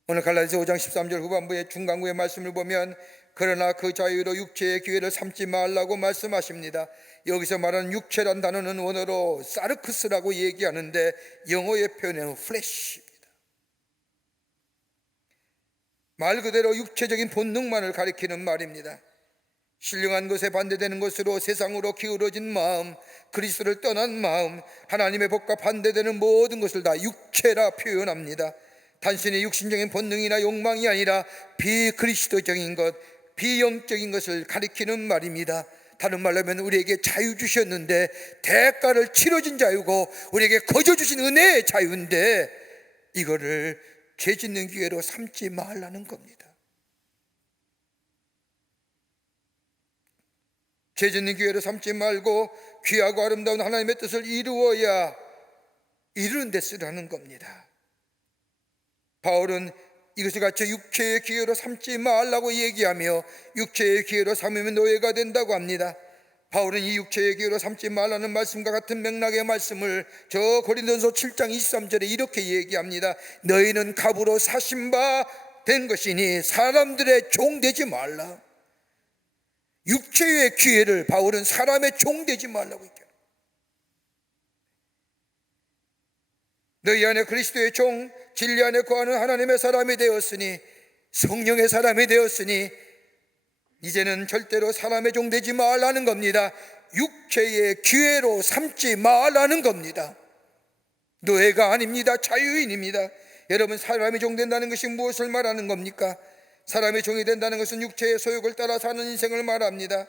오늘 갈라디아서 5장 13절 후반부의 중간부의 말씀을 보면 그러나 그 자유로 육체의 기회를 삼지 말라고 말씀하십니다. 여기서 말하는 육체란 단어는 원어로 사르크스라고 얘기하는데 영어의 표현은 flesh입니다. 말 그대로 육체적인 본능만을 가리키는 말입니다. 신령한 것에 반대되는 것으로 세상으로 기울어진 마음, 그리스도를 떠난 마음, 하나님의 복과 반대되는 모든 것을 다 육체라 표현합니다. 단순히 육신적인 본능이나 욕망이 아니라 비그리스도적인 것, 비영적인 것을 가리키는 말입니다. 다른 말로 하면 우리에게 자유 주셨는데 대가를 치러진 자유고 우리에게 거저 주신 은혜의 자유인데 이거를 죄 짓는 기회로 삼지 말라는 겁니다. 죄 짓는 기회로 삼지 말고 귀하고 아름다운 하나님의 뜻을 이루어야 이루는 데 쓰라는 겁니다. 바울은 이것을 같이 육체의 기회로 삼지 말라고 얘기하며 육체의 기회로 삼으면 노예가 된다고 합니다. 바울은 이 육체의 기회로 삼지 말라는 말씀과 같은 맥락의 말씀을 저 고린도전서 7장 23절에 이렇게 얘기합니다. 너희는 값으로 사신 바 된 것이니 사람들의 종 되지 말라. 육체의 기회를 바울은 사람의 종 되지 말라고 얘기합니다. 너희 안에 그리스도의 종, 진리 안에 거하는 하나님의 사람이 되었으니 성령의 사람이 되었으니 이제는 절대로 사람의 종 되지 말라는 겁니다. 육체의 기회로 삼지 말라는 겁니다. 노예가 아닙니다. 자유인입니다. 여러분, 사람의 종 된다는 것이 무엇을 말하는 겁니까? 사람의 종이 된다는 것은 육체의 소욕을 따라 사는 인생을 말합니다.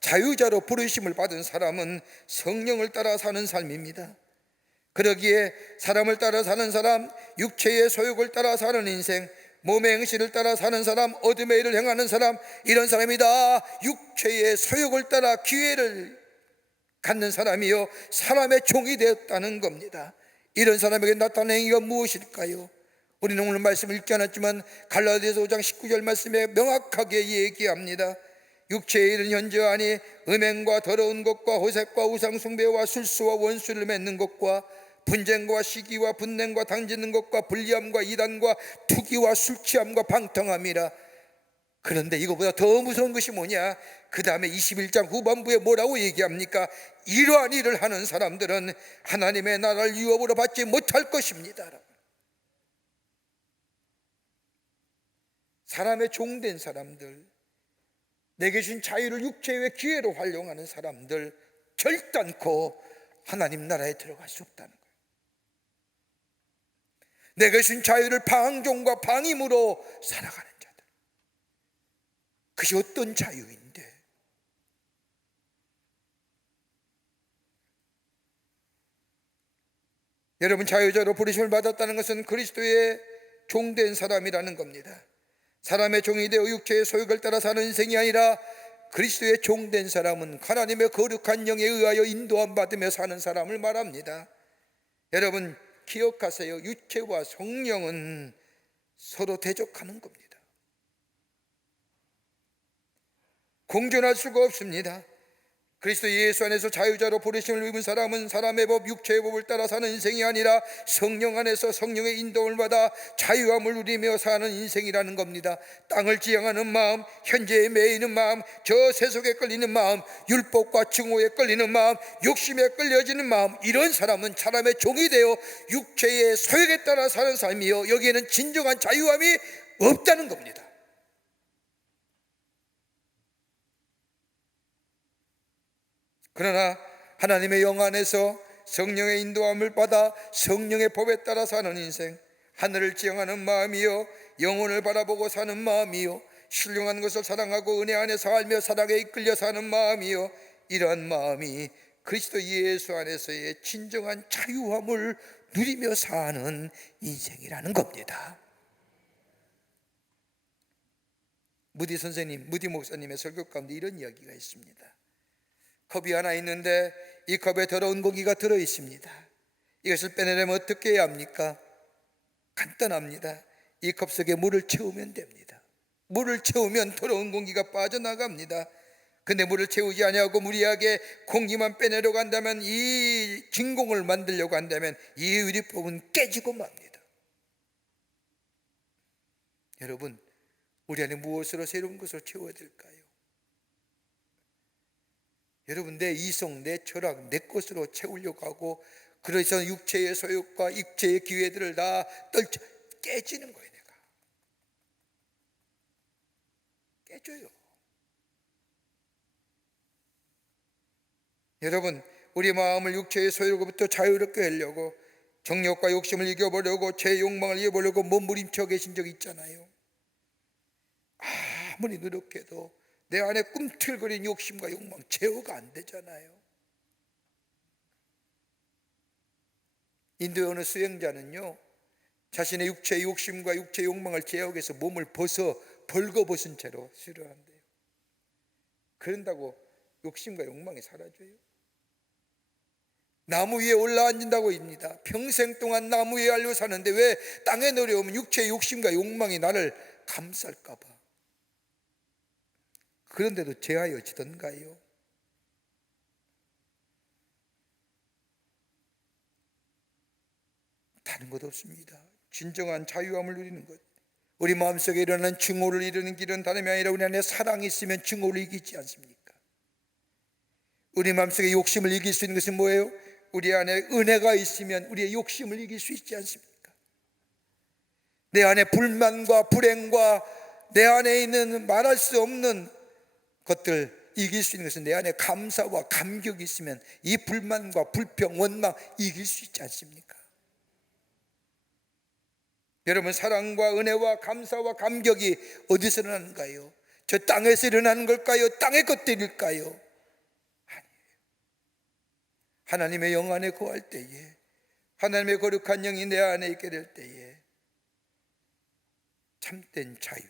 자유자로 부르심을 받은 사람은 성령을 따라 사는 삶입니다. 그러기에 사람을 따라 사는 사람, 육체의 소욕을 따라 사는 인생, 몸의 행실을 따라 사는 사람, 어둠의 일을 행하는 사람, 이런 사람이 다 육체의 소욕을 따라 기회를 갖는 사람이요 사람의 종이 되었다는 겁니다. 이런 사람에게 나타나는 행위가 무엇일까요? 우리는 오늘 말씀을 읽지 않았지만 갈라디아서 5장 19절 말씀에 명확하게 얘기합니다. 육체의 일은 현저하니 음행과 더러운 것과 호색과 우상숭배와 술수와 원수를 맺는 것과 분쟁과 시기와 분냉과 당짓는 것과 불리함과 이단과 투기와 술취함과 방탕함이라. 그런데 이거보다 더 무서운 것이 뭐냐? 그 다음에 21장 후반부에 뭐라고 얘기합니까? 이러한 일을 하는 사람들은 하나님의 나라를 유업으로 받지 못할 것입니다. 사람의 종된 사람들, 내게 주신 자유를 육체의 기회로 활용하는 사람들 결단코 하나님 나라에 들어갈 수 없다는 거예요. 내게 주신 자유를 방종과 방임으로 살아가는 자들, 그것이 어떤 자유인데? 여러분, 자유자로 부르심을 받았다는 것은 그리스도의 종된 사람이라는 겁니다. 사람의 종이 되어 육체의 소욕을 따라 사는 인생이 아니라 그리스도의 종된 사람은 하나님의 거룩한 영에 의하여 인도함 받으며 사는 사람을 말합니다. 여러분, 기억하세요. 육체와 성령은 서로 대적하는 겁니다. 공존할 수가 없습니다. 그리스도 예수 안에서 자유자로 부르심을 입은 사람은 사람의 법, 육체의 법을 따라 사는 인생이 아니라 성령 안에서 성령의 인도를 받아 자유함을 누리며 사는 인생이라는 겁니다. 땅을 지향하는 마음, 현재에 매이는 마음, 저 세속에 끌리는 마음, 율법과 증오에 끌리는 마음, 욕심에 끌려지는 마음, 이런 사람은 사람의 종이 되어 육체의 소욕에 따라 사는 삶이요, 여기에는 진정한 자유함이 없다는 겁니다. 그러나 하나님의 영 안에서 성령의 인도함을 받아 성령의 법에 따라 사는 인생, 하늘을 지향하는 마음이요, 영혼을 바라보고 사는 마음이요, 신령한 것을 사랑하고 은혜 안에서 알며 사랑에 이끌려 사는 마음이요, 이러한 마음이 그리스도 예수 안에서의 진정한 자유함을 누리며 사는 인생이라는 겁니다. 무디 목사님의 설교 가운데 이런 이야기가 있습니다. 컵이 하나 있는데 이 컵에 더러운 고기가 들어 있습니다. 이것을 빼내려면 어떻게 해야 합니까? 간단합니다. 이 컵 속에 물을 채우면 됩니다. 물을 채우면 더러운 공기가 빠져나갑니다. 근데 물을 채우지 아니하고 무리하게 공기만 빼내려고 한다면, 이 진공을 만들려고 한다면 이 유리법은 깨지고 맙니다. 여러분, 우리 안에 무엇으로 새로운 것을 채워야 될까요? 여러분, 내 이성, 내 철학, 내 것으로 채우려고 하고, 그래서 육체의 소욕과 육체의 기회들을 다 떨쳐 깨지는 거예요. 내가 깨져요. 여러분, 우리 마음을 육체의 소욕으로부터 자유롭게 하려고, 정욕과 욕심을 이겨보려고, 제 욕망을 이겨보려고 몸부림쳐 계신 적 있잖아요. 아무리 노력해도 내 안에 꿈틀거리는 욕심과 욕망 제어가 안 되잖아요. 인도의 어느 수행자는요, 자신의 육체의 욕심과 육체의 욕망을 제어하기 위해서 몸을 벌거벗은 채로 수련한대요. 그런다고 욕심과 욕망이 사라져요? 나무 위에 올라앉는다고 입니다. 평생 동안 나무 위에 알려 사는데 왜 땅에 내려오면 육체의 욕심과 욕망이 나를 감쌀까 봐. 그런데도 제하여지던가요? 다른 것 없습니다. 진정한 자유함을 누리는 것, 우리 마음속에 일어나는 증오를 이루는 길은 다름이 아니라 우리 안에 사랑이 있으면 증오를 이기지 않습니까? 우리 마음속에 욕심을 이길 수 있는 것은 뭐예요? 우리 안에 은혜가 있으면 우리의 욕심을 이길 수 있지 않습니까? 내 안에 불만과 불행과 내 안에 있는 말할 수 없는 것들 이길 수 있는 것은 내 안에 감사와 감격이 있으면 이 불만과 불평, 원망 이길 수 있지 않습니까? 여러분, 사랑과 은혜와 감사와 감격이 어디서 일어나는가요? 저 땅에서 일어나는 걸까요? 땅의 것들일까요? 아니에요. 하나님의 영 안에 거할 때에, 하나님의 거룩한 영이 내 안에 있게 될 때에 참된 자유,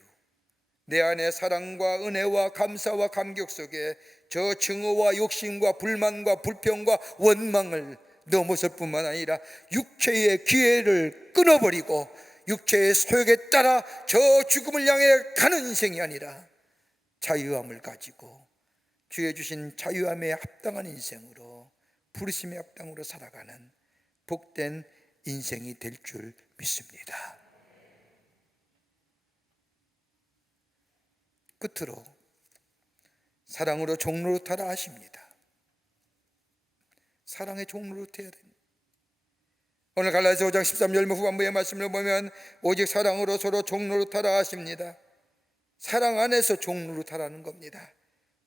내 안에 사랑과 은혜와 감사와 감격 속에 저 증오와 욕심과 불만과 불평과 원망을 넘어설 뿐만 아니라 육체의 기회를 끊어버리고 육체의 소욕에 따라 저 죽음을 향해 가는 인생이 아니라 자유함을 가지고 주의 주신 자유함에 합당한 인생으로, 부르심에 합당으로 살아가는 복된 인생이 될 줄 믿습니다. 끝으로 사랑으로 종노릇하라 하십니다. 사랑의 종노릇해야 됩니다. 오늘 갈라디아서 5장 13절 후반부의 말씀을 보면 오직 사랑으로 서로 종노릇하라 하십니다. 사랑 안에서 종노릇하라는 겁니다.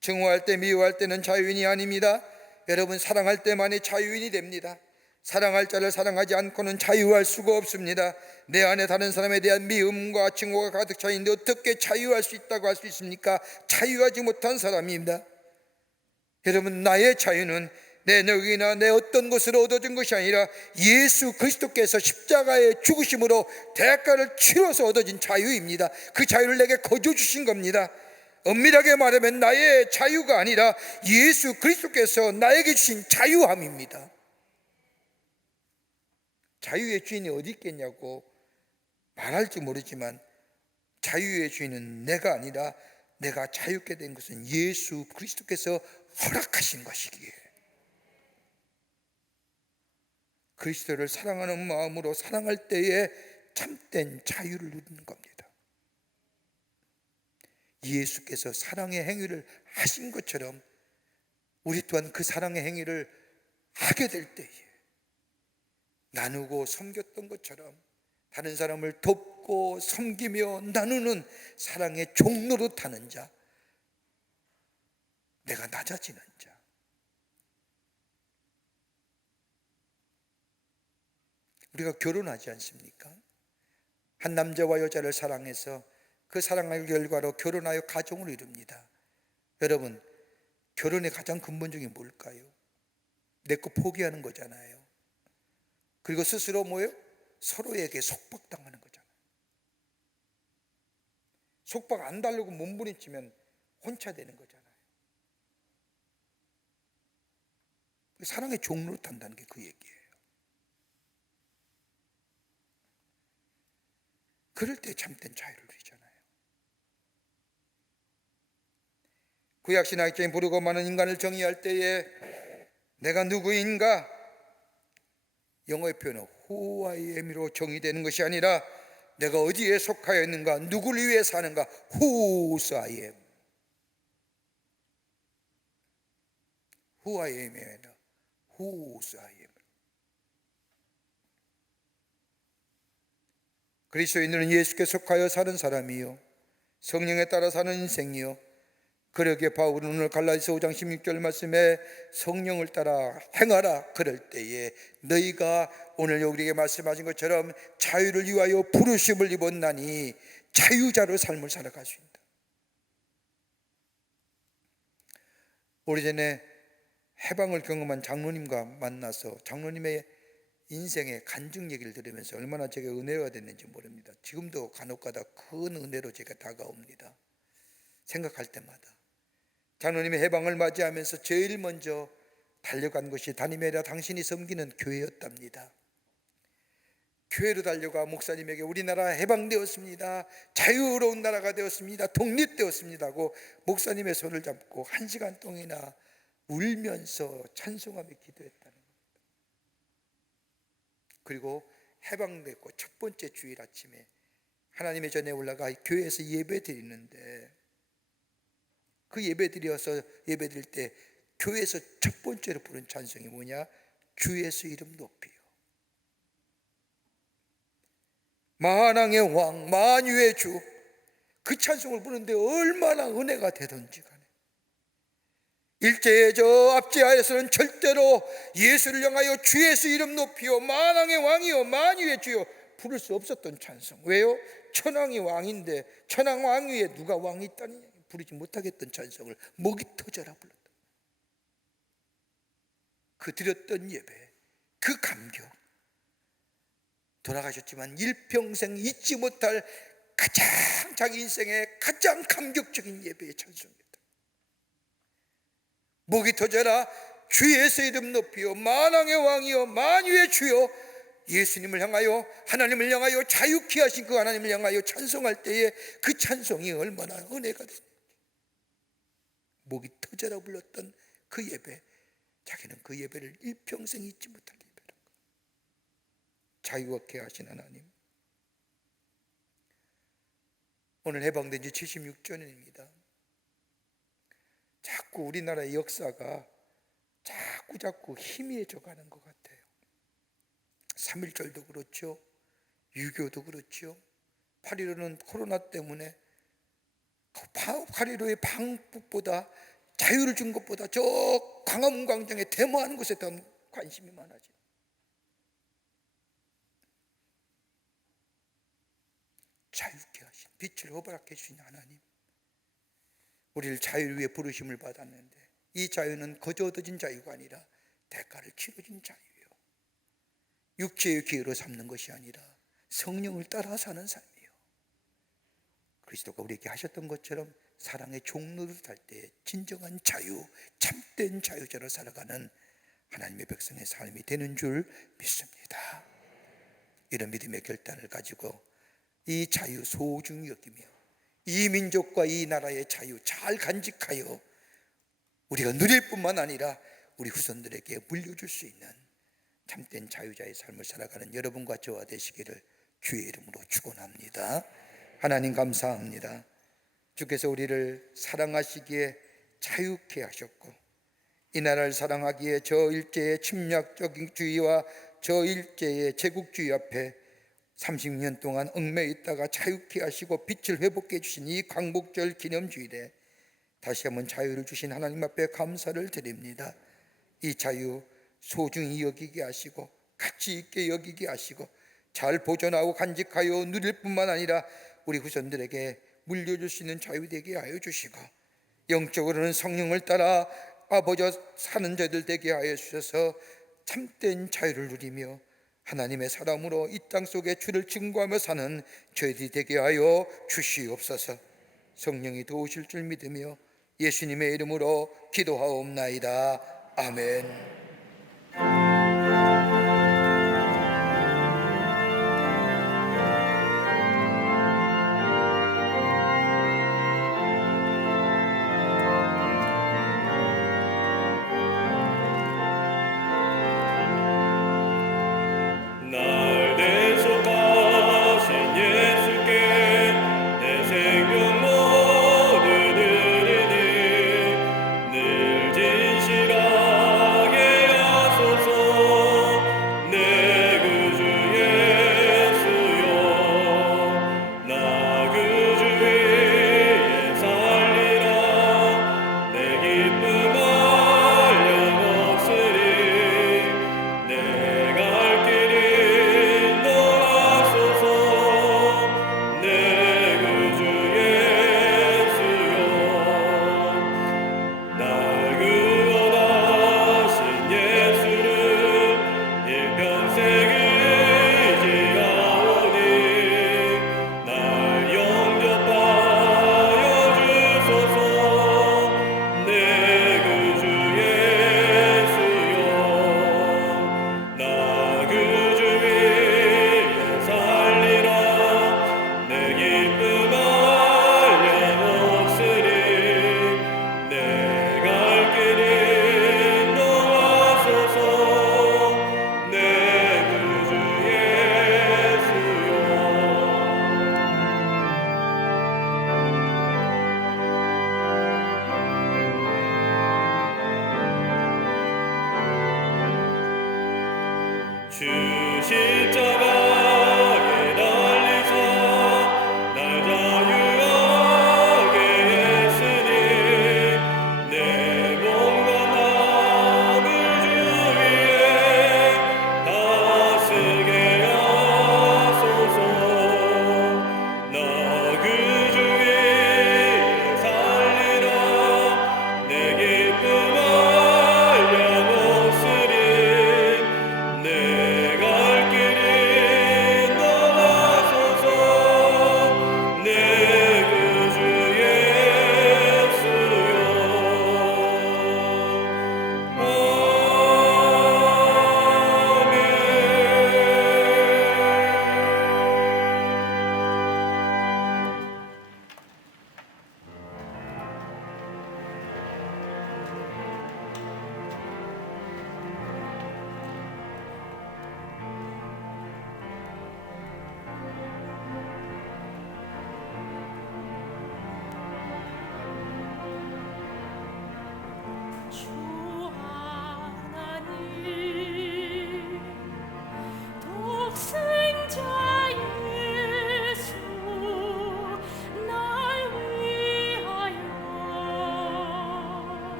증오할 때, 미워할 때는 자유인이 아닙니다. 여러분, 사랑할 때만이 자유인이 됩니다. 사랑할 자를 사랑하지 않고는 자유할 수가 없습니다. 내 안에 다른 사람에 대한 미움과 증오가 가득 차 있는데 어떻게 자유할 수 있다고 할 수 있습니까? 자유하지 못한 사람입니다. 여러분, 나의 자유는 내 능력이나 내 어떤 것으로 얻어진 것이 아니라 예수 그리스도께서 십자가의 죽으심으로 대가를 치러서 얻어진 자유입니다. 그 자유를 내게 거저 주신 겁니다. 엄밀하게 말하면 나의 자유가 아니라 예수 그리스도께서 나에게 주신 자유함입니다. 자유의 주인이 어디 있겠냐고 말할지 모르지만 자유의 주인은 내가 아니라 내가 자유케 된 것은 예수 그리스도께서 허락하신 것이기에 그리스도를 사랑하는 마음으로 사랑할 때에 참된 자유를 누리는 겁니다. 예수께서 사랑의 행위를 하신 것처럼 우리 또한 그 사랑의 행위를 하게 될 때에 나누고 섬겼던 것처럼 다른 사람을 돕고 섬기며 나누는 사랑의 종로로 타는 자, 내가 낮아지는 자, 우리가 결혼하지 않습니까? 한 남자와 여자를 사랑해서 그 사랑의 결과로 결혼하여 가정을 이룹니다. 여러분, 결혼의 가장 근본적인 뭘까요? 내 거 포기하는 거잖아요. 그리고 스스로 뭐예요? 서로에게 속박당하는 거잖아요. 속박 안 달라고 몸부림치면 혼차되는 거잖아요. 사랑의 종로로 탄다는 게 그 얘기예요. 그럴 때 참된 자유를 누리잖아요. 구약 신학자인 부르고 많은 인간을 정의할 때에 내가 누구인가? 영어의 표현은 Who I am으로 정의되는 것이 아니라 내가 어디에 속하여 있는가, 누구를 위해 사는가, Whose I am. Who I am이 아니라 Whose I am. 그리스도인들은 예수께 속하여 사는 사람이요, 성령에 따라 사는 인생이요. 그러기에 바울은 오늘 갈라디아서 5장 16절 말씀에 성령을 따라 행하라. 그럴 때에 너희가 오늘 우리에게 말씀하신 것처럼 자유를 위하여 부르심을 입었나니 자유자로 삶을 살아갈 수 있다. 오래전에 해방을 경험한 장로님과 만나서 장로님의 인생의 간증 얘기를 들으면서 얼마나 제게 은혜가 됐는지 모릅니다. 지금도 간혹가다 큰 은혜로 제가 다가옵니다. 생각할 때마다 장로님의 해방을 맞이하면서 제일 먼저 달려간 것이 담임이 아니라 당신이 섬기는 교회였답니다. 교회로 달려가 목사님에게 우리나라 해방되었습니다, 자유로운 나라가 되었습니다, 독립되었습니다 하고 목사님의 손을 잡고 1시간 동안이나 울면서 찬송하며 기도했다는 겁니다. 그리고 해방됐고 첫 번째 주일 아침에 하나님의 전에 올라가 교회에서 예배 드리는데 그 예배 드려서 예배 드릴 때 교회에서 첫 번째로 부른 찬송이 뭐냐? 주 예수 이름 높이요. 만왕의 왕, 만유의 주. 그 찬송을 부르는데 얼마나 은혜가 되던지 간에 일제의 저 압제하에서는 절대로 예수를 향하여 주 예수 이름 높이요 만왕의 왕이요 만유의 주요 부를 수 없었던 찬송. 왜요? 천왕이 왕인데 천왕 왕 위에 누가 왕이 있다느냐, 부르지 못하겠던 찬송을 목이 터져라 불렀다. 그 드렸던 예배, 그 감격, 돌아가셨지만 일평생 잊지 못할 가장 자기 인생의 가장 감격적인 예배의 찬송입니다. 목이 터져라 주 예수 이름 높이요 만왕의 왕이요 만유의 주요. 예수님을 향하여, 하나님을 향하여, 자유케 하신 그 하나님을 향하여 찬송할 때에 그 찬송이 얼마나 은혜가 됐는지. 목이 터져라 불렀던 그 예배, 자기는 그 예배를 일평생 잊지 못할 예배라고. 자유케 하신 하나님. 오늘 해방된 지 76주년입니다. 자꾸 우리나라의 역사가 자꾸 희미해져 가는 것 같아요. 3.1절도 그렇죠, 6.25도 그렇죠, 8.15는 코로나 때문에 8.15의 방북보다 자유를 준 것보다 저 광화문 광장에 데모하는 것에 대한 관심이 많아져. 자유케 하신, 빛을 허락해 주신 하나님, 우리를 자유를 위해 부르심을 받았는데 이 자유는 거저 얻어진 자유가 아니라 대가를 치러진 자유예요. 육체의 기회로 삼는 것이 아니라 성령을 따라 사는 삶이에요. 그리스도가 우리에게 하셨던 것처럼 사랑의 종로를 탈 때 진정한 자유, 참된 자유자로 살아가는 하나님의 백성의 삶이 되는 줄 믿습니다. 이런 믿음의 결단을 가지고 이 자유 소중히 여기며 이 민족과 이 나라의 자유 잘 간직하여 우리가 누릴 뿐만 아니라 우리 후손들에게 물려줄 수 있는 참된 자유자의 삶을 살아가는 여러분과 저와 되시기를 주의 이름으로 축원합니다. 하나님 감사합니다. 주께서 우리를 사랑하시기에 자유케 하셨고, 이 나라를 사랑하기에 저 일제의 침략적인 주의와 저 일제의 제국주의 앞에 30년 동안 얽매여 있다가 자유케 하시고 빛을 회복해 주신 이 광복절 기념주일에 다시 한번 자유를 주신 하나님 앞에 감사를 드립니다. 이 자유 소중히 여기게 하시고 가치 있게 여기게 하시고 잘 보존하고 간직하여 누릴 뿐만 아니라 우리 후손들에게 물려줄 수 있는 자유 되게 하여 주시고, 영적으로는 성령을 따라 아버지 사는 자들 되게 하여 주셔서 참된 자유를 누리며 하나님의 사람으로 이 땅 속에 주를 증거하며 사는 저희들이 되게 하여 주시옵소서. 성령이 도우실 줄 믿으며 예수님의 이름으로 기도하옵나이다. 아멘. 날 대속하신 예수께 내 생명 모두 드리니 늘 진실하게 하소서. 내 구주 예수여, 나 그 주 위에 살리라. 내 기쁨 알려먹으리. 내 갈 길이 인도하소서. 내 구주 예수여, 날 구원하신 예수를 일평생 의지하오니 날 영접하여 주소서. 내 구주 예수여, 나 그 주 위에 살리라. 내 기쁨 알려먹으리. 내 갈 길이 인도하소서. 내 구주 예수여. 주 십자가에 달리사 날 자유하게 했으니 내 몸과 마음을 주 위에 다스게 하소서. 나 그 주 위에 살리라. 내 기쁨 알려먹으리. 내 갈 길이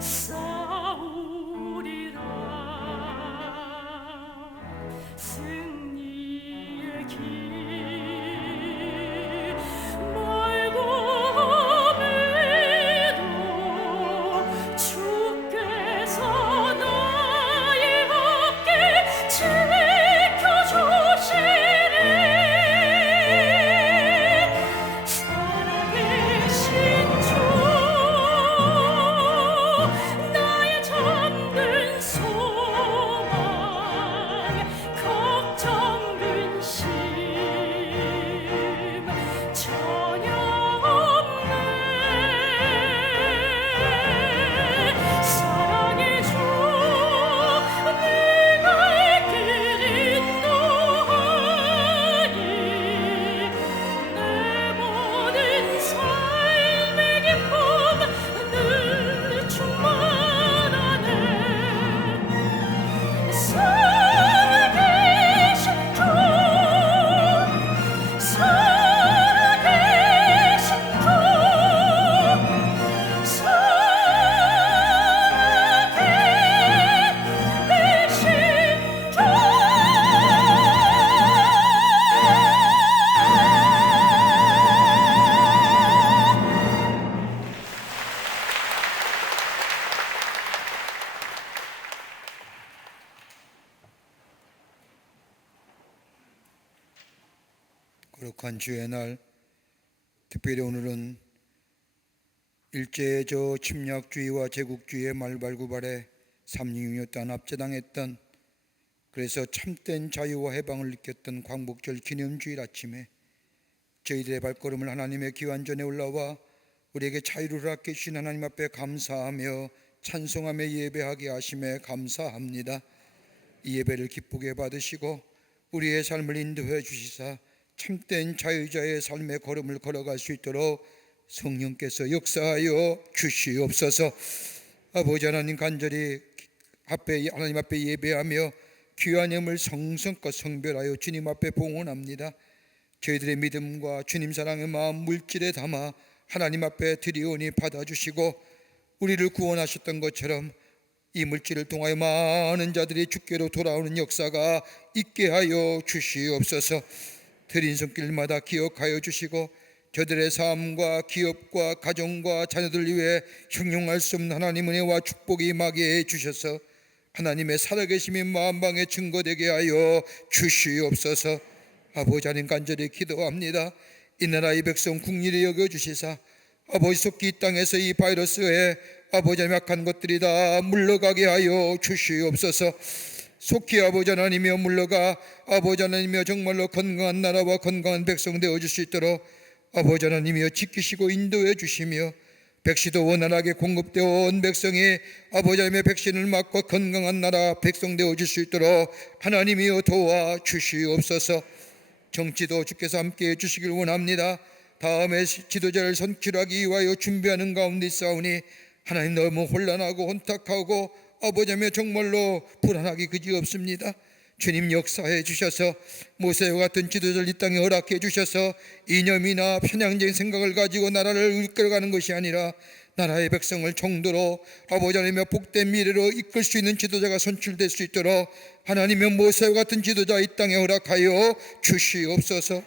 싸우리라. 승리의 길 멀고 험해도 주께서 나의 어깨 지켜주시리. 살아계신 주 나의 잠든 소망 걱정 근심 전혀 없네. 사랑의 주 내가 길 인도하니 내 모든 삶의 기쁨 늘 충만하네. 살아계신 주 살아계신 주 살아계신 주. 거룩한 주의 날, 특별히 오늘은 일제의 저 침략주의와 제국주의의 말발구발에 36년 동안 압제당했던, 그래서 참된 자유와 해방을 느꼈던 광복절 기념주일 아침에 저희들의 발걸음을 하나님의 기완전에 올라와 우리에게 자유를 허락해 주신 하나님 앞에 감사하며 찬송하며 예배하게 하심에 감사합니다. 이 예배를 기쁘게 받으시고 우리의 삶을 인도해 주시사 참된 자유자의 삶의 걸음을 걸어갈 수 있도록 성령께서 역사하여 주시옵소서. 아버지 하나님, 간절히 하나님 앞에 예배하며 귀한 예물 성성껏 성별하여 주님 앞에 봉헌합니다. 저희들의 믿음과 주님 사랑의 마음 물질에 담아 하나님 앞에 드리오니 받아주시고, 우리를 구원하셨던 것처럼 이 물질을 통하여 많은 자들이 주께로 돌아오는 역사가 있게 하여 주시옵소서. 드린 손길마다 기억하여 주시고, 저들의 삶과 기업과 가정과 자녀들 위해 형용할 수 없는 하나님 은혜와 축복이 임하게 해 주셔서 하나님의 살아계심이 만방에 증거되게 하여 주시옵소서. 아버지 하나님, 간절히 기도합니다. 이 나라의 백성 국리를 여겨주시사 아버지 속히 이 땅에서 이 바이러스에 아버지 하나님 약한 것들이 다 물러가게 하여 주시옵소서. 속히 아버지 하나님이여 물러가 아버지 하나님이여 정말로 건강한 나라와 건강한 백성 되어줄 수 있도록 아버지 하나님이여 지키시고 인도해 주시며, 백신도 원활하게 공급되어 온 백성이 아버지 하나님의 백신을 맞고 건강한 나라 백성 되어줄 수 있도록 하나님이여 도와주시옵소서. 정치도 주께서 함께해 주시길 원합니다. 다음에 지도자를 선출하기 위하여 준비하는 가운데 있사오니 하나님, 너무 혼란하고 혼탁하고 아버지 하나님 정말로 불안하기 그지없습니다. 주님 역사해 주셔서 모세와 같은 지도자를 이 땅에 허락해 주셔서 이념이나 편향적인 생각을 가지고 나라를 이끌어가는 것이 아니라 나라의 백성을 정도로 아버지 하나님의 복된 미래로 이끌 수 있는 지도자가 선출될 수 있도록 하나님의 모세와 같은 지도자 이 땅에 허락하여 주시옵소서.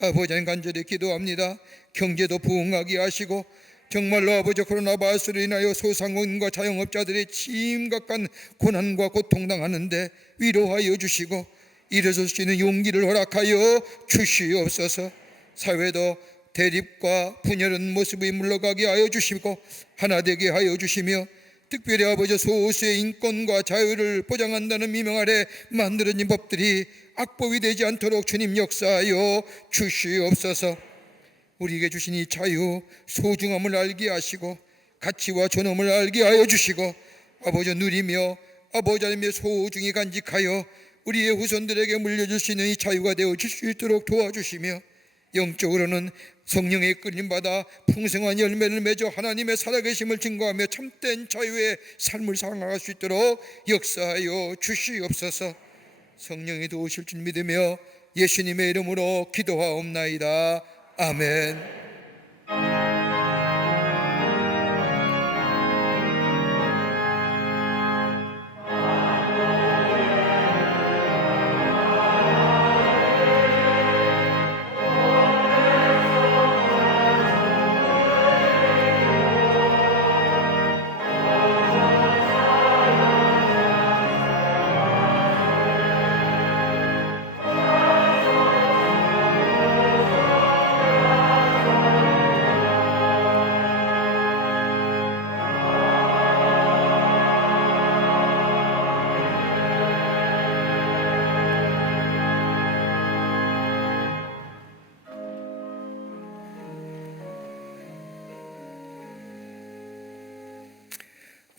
아버지 하나님, 간절히 기도합니다. 경제도 부흥하게 하시고 정말로 아버지 코로나 바이러스로 인하여 소상공인과 자영업자들이 심각한 고난과 고통당하는데 위로하여 주시고 일어설 수 있는 용기를 허락하여 주시옵소서. 사회도 대립과 분열한 모습이 물러가게 하여 주시고 하나 되게 하여 주시며, 특별히 아버지 소수의 인권과 자유를 보장한다는 미명 아래 만들어진 법들이 악법이 되지 않도록 주님 역사하여 주시옵소서. 우리에게 주신 이 자유 소중함을 알게 하시고 가치와 존엄을 알게 하여 주시고 아버지 누리며 아버지 하나님의 소중히 간직하여 우리의 후손들에게 물려줄 수 있는 이 자유가 되어질 수 있도록 도와주시며, 영적으로는 성령의 끌림받아 풍성한 열매를 맺어 하나님의 살아계심을 증거하며 참된 자유의 삶을 살아갈 수 있도록 역사하여 주시옵소서. 성령이 도우실 줄 믿으며 예수님의 이름으로 기도하옵나이다. 아멘.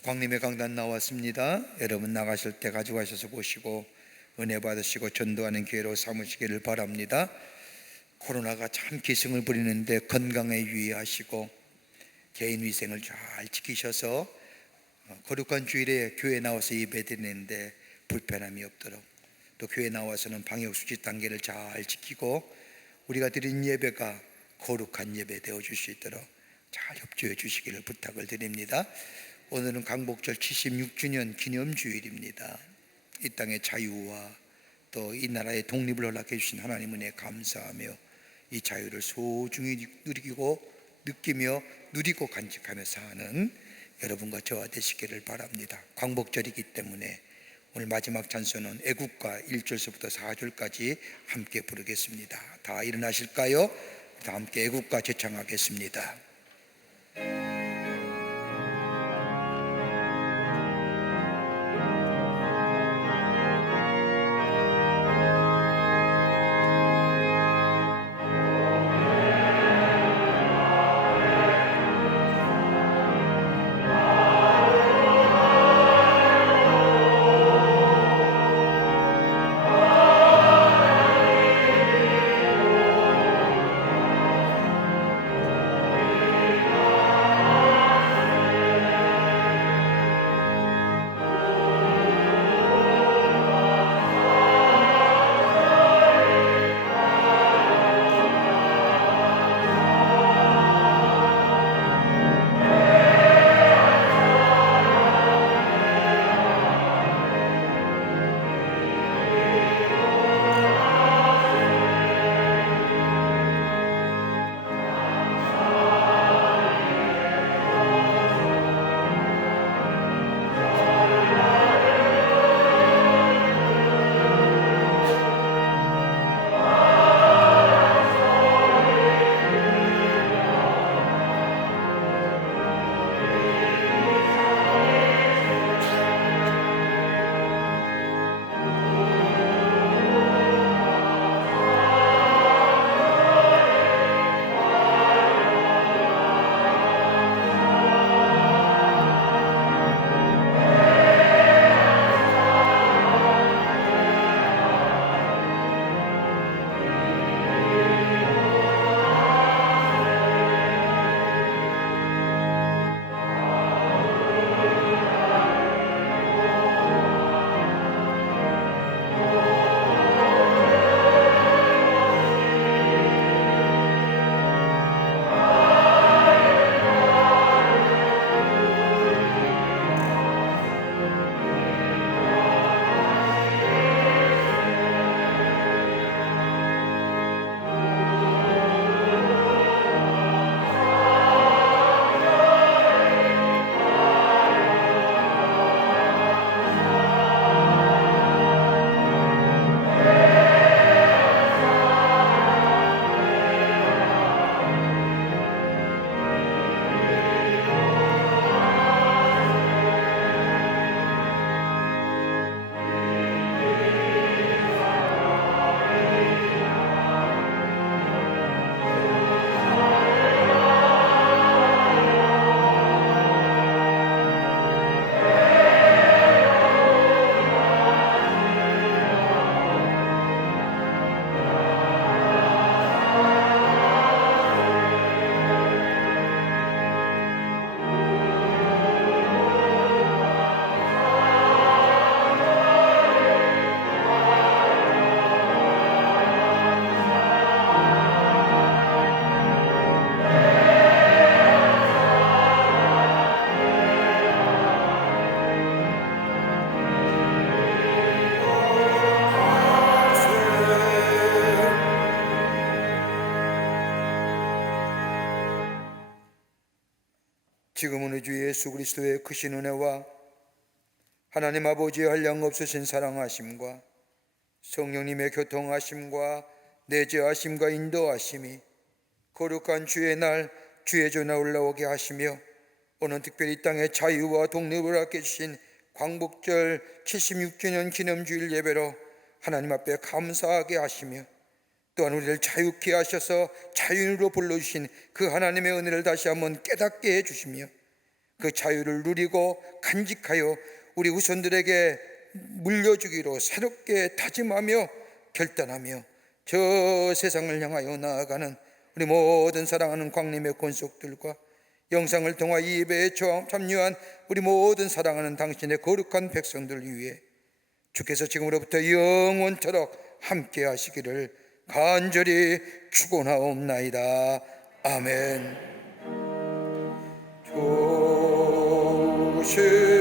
광림의 강단 나왔습니다. 여러분 나가실 때 가져가셔서 보시고 은혜 받으시고 전도하는 기회로 삼으시기를 바랍니다. 코로나가 참 기승을 부리는데 건강에 유의하시고 개인 위생을 잘 지키셔서 거룩한 주일에 교회 나와서 예배드리는데 불편함이 없도록, 또 교회 나와서는 방역수칙 단계를 잘 지키고 우리가 드린 예배가 거룩한 예배 되어줄 수 있도록 잘 협조해 주시기를 부탁을 드립니다. 오늘은 강복절 76주년 기념주일입니다. 이 땅의 자유와 또 이 나라의 독립을 허락해 주신 하나님 은혜에 감사하며 이 자유를 소중히 누리고 느끼며 누리고 간직하며 사는 여러분과 저와 되시기를 바랍니다. 광복절이기 때문에 오늘 마지막 찬송은 애국가 1절서부터 4절까지 함께 부르겠습니다. 다 일어나실까요? 다 함께 애국가 제창하겠습니다. 지금은 우리 주 예수 그리스도의 크신 은혜와 하나님 아버지의 한량없으신 사랑하심과 성령님의 교통하심과 내재하심과 인도하심이 거룩한 주의 날 주의 전에 올라오게 하시며 오늘 특별히 이 땅의 자유와 독립을 얻게 주신 광복절 76주년 기념주일 예배로 하나님 앞에 감사하게 하시며 또한 우리를 자유케 하셔서 자유인으로 불러주신 그 하나님의 은혜를 다시 한번 깨닫게 해주시며 그 자유를 누리고 간직하여 우리 후손들에게 물려주기로 새롭게 다짐하며 결단하며 저 세상을 향하여 나아가는 우리 모든 사랑하는 광림의 권속들과 영상을 통하 이 예배에 참여한 우리 모든 사랑하는 당신의 거룩한 백성들 위해 주께서 지금으로부터 영원토록 함께 하시기를 간절히 축원하옵나이다. 아멘. 조실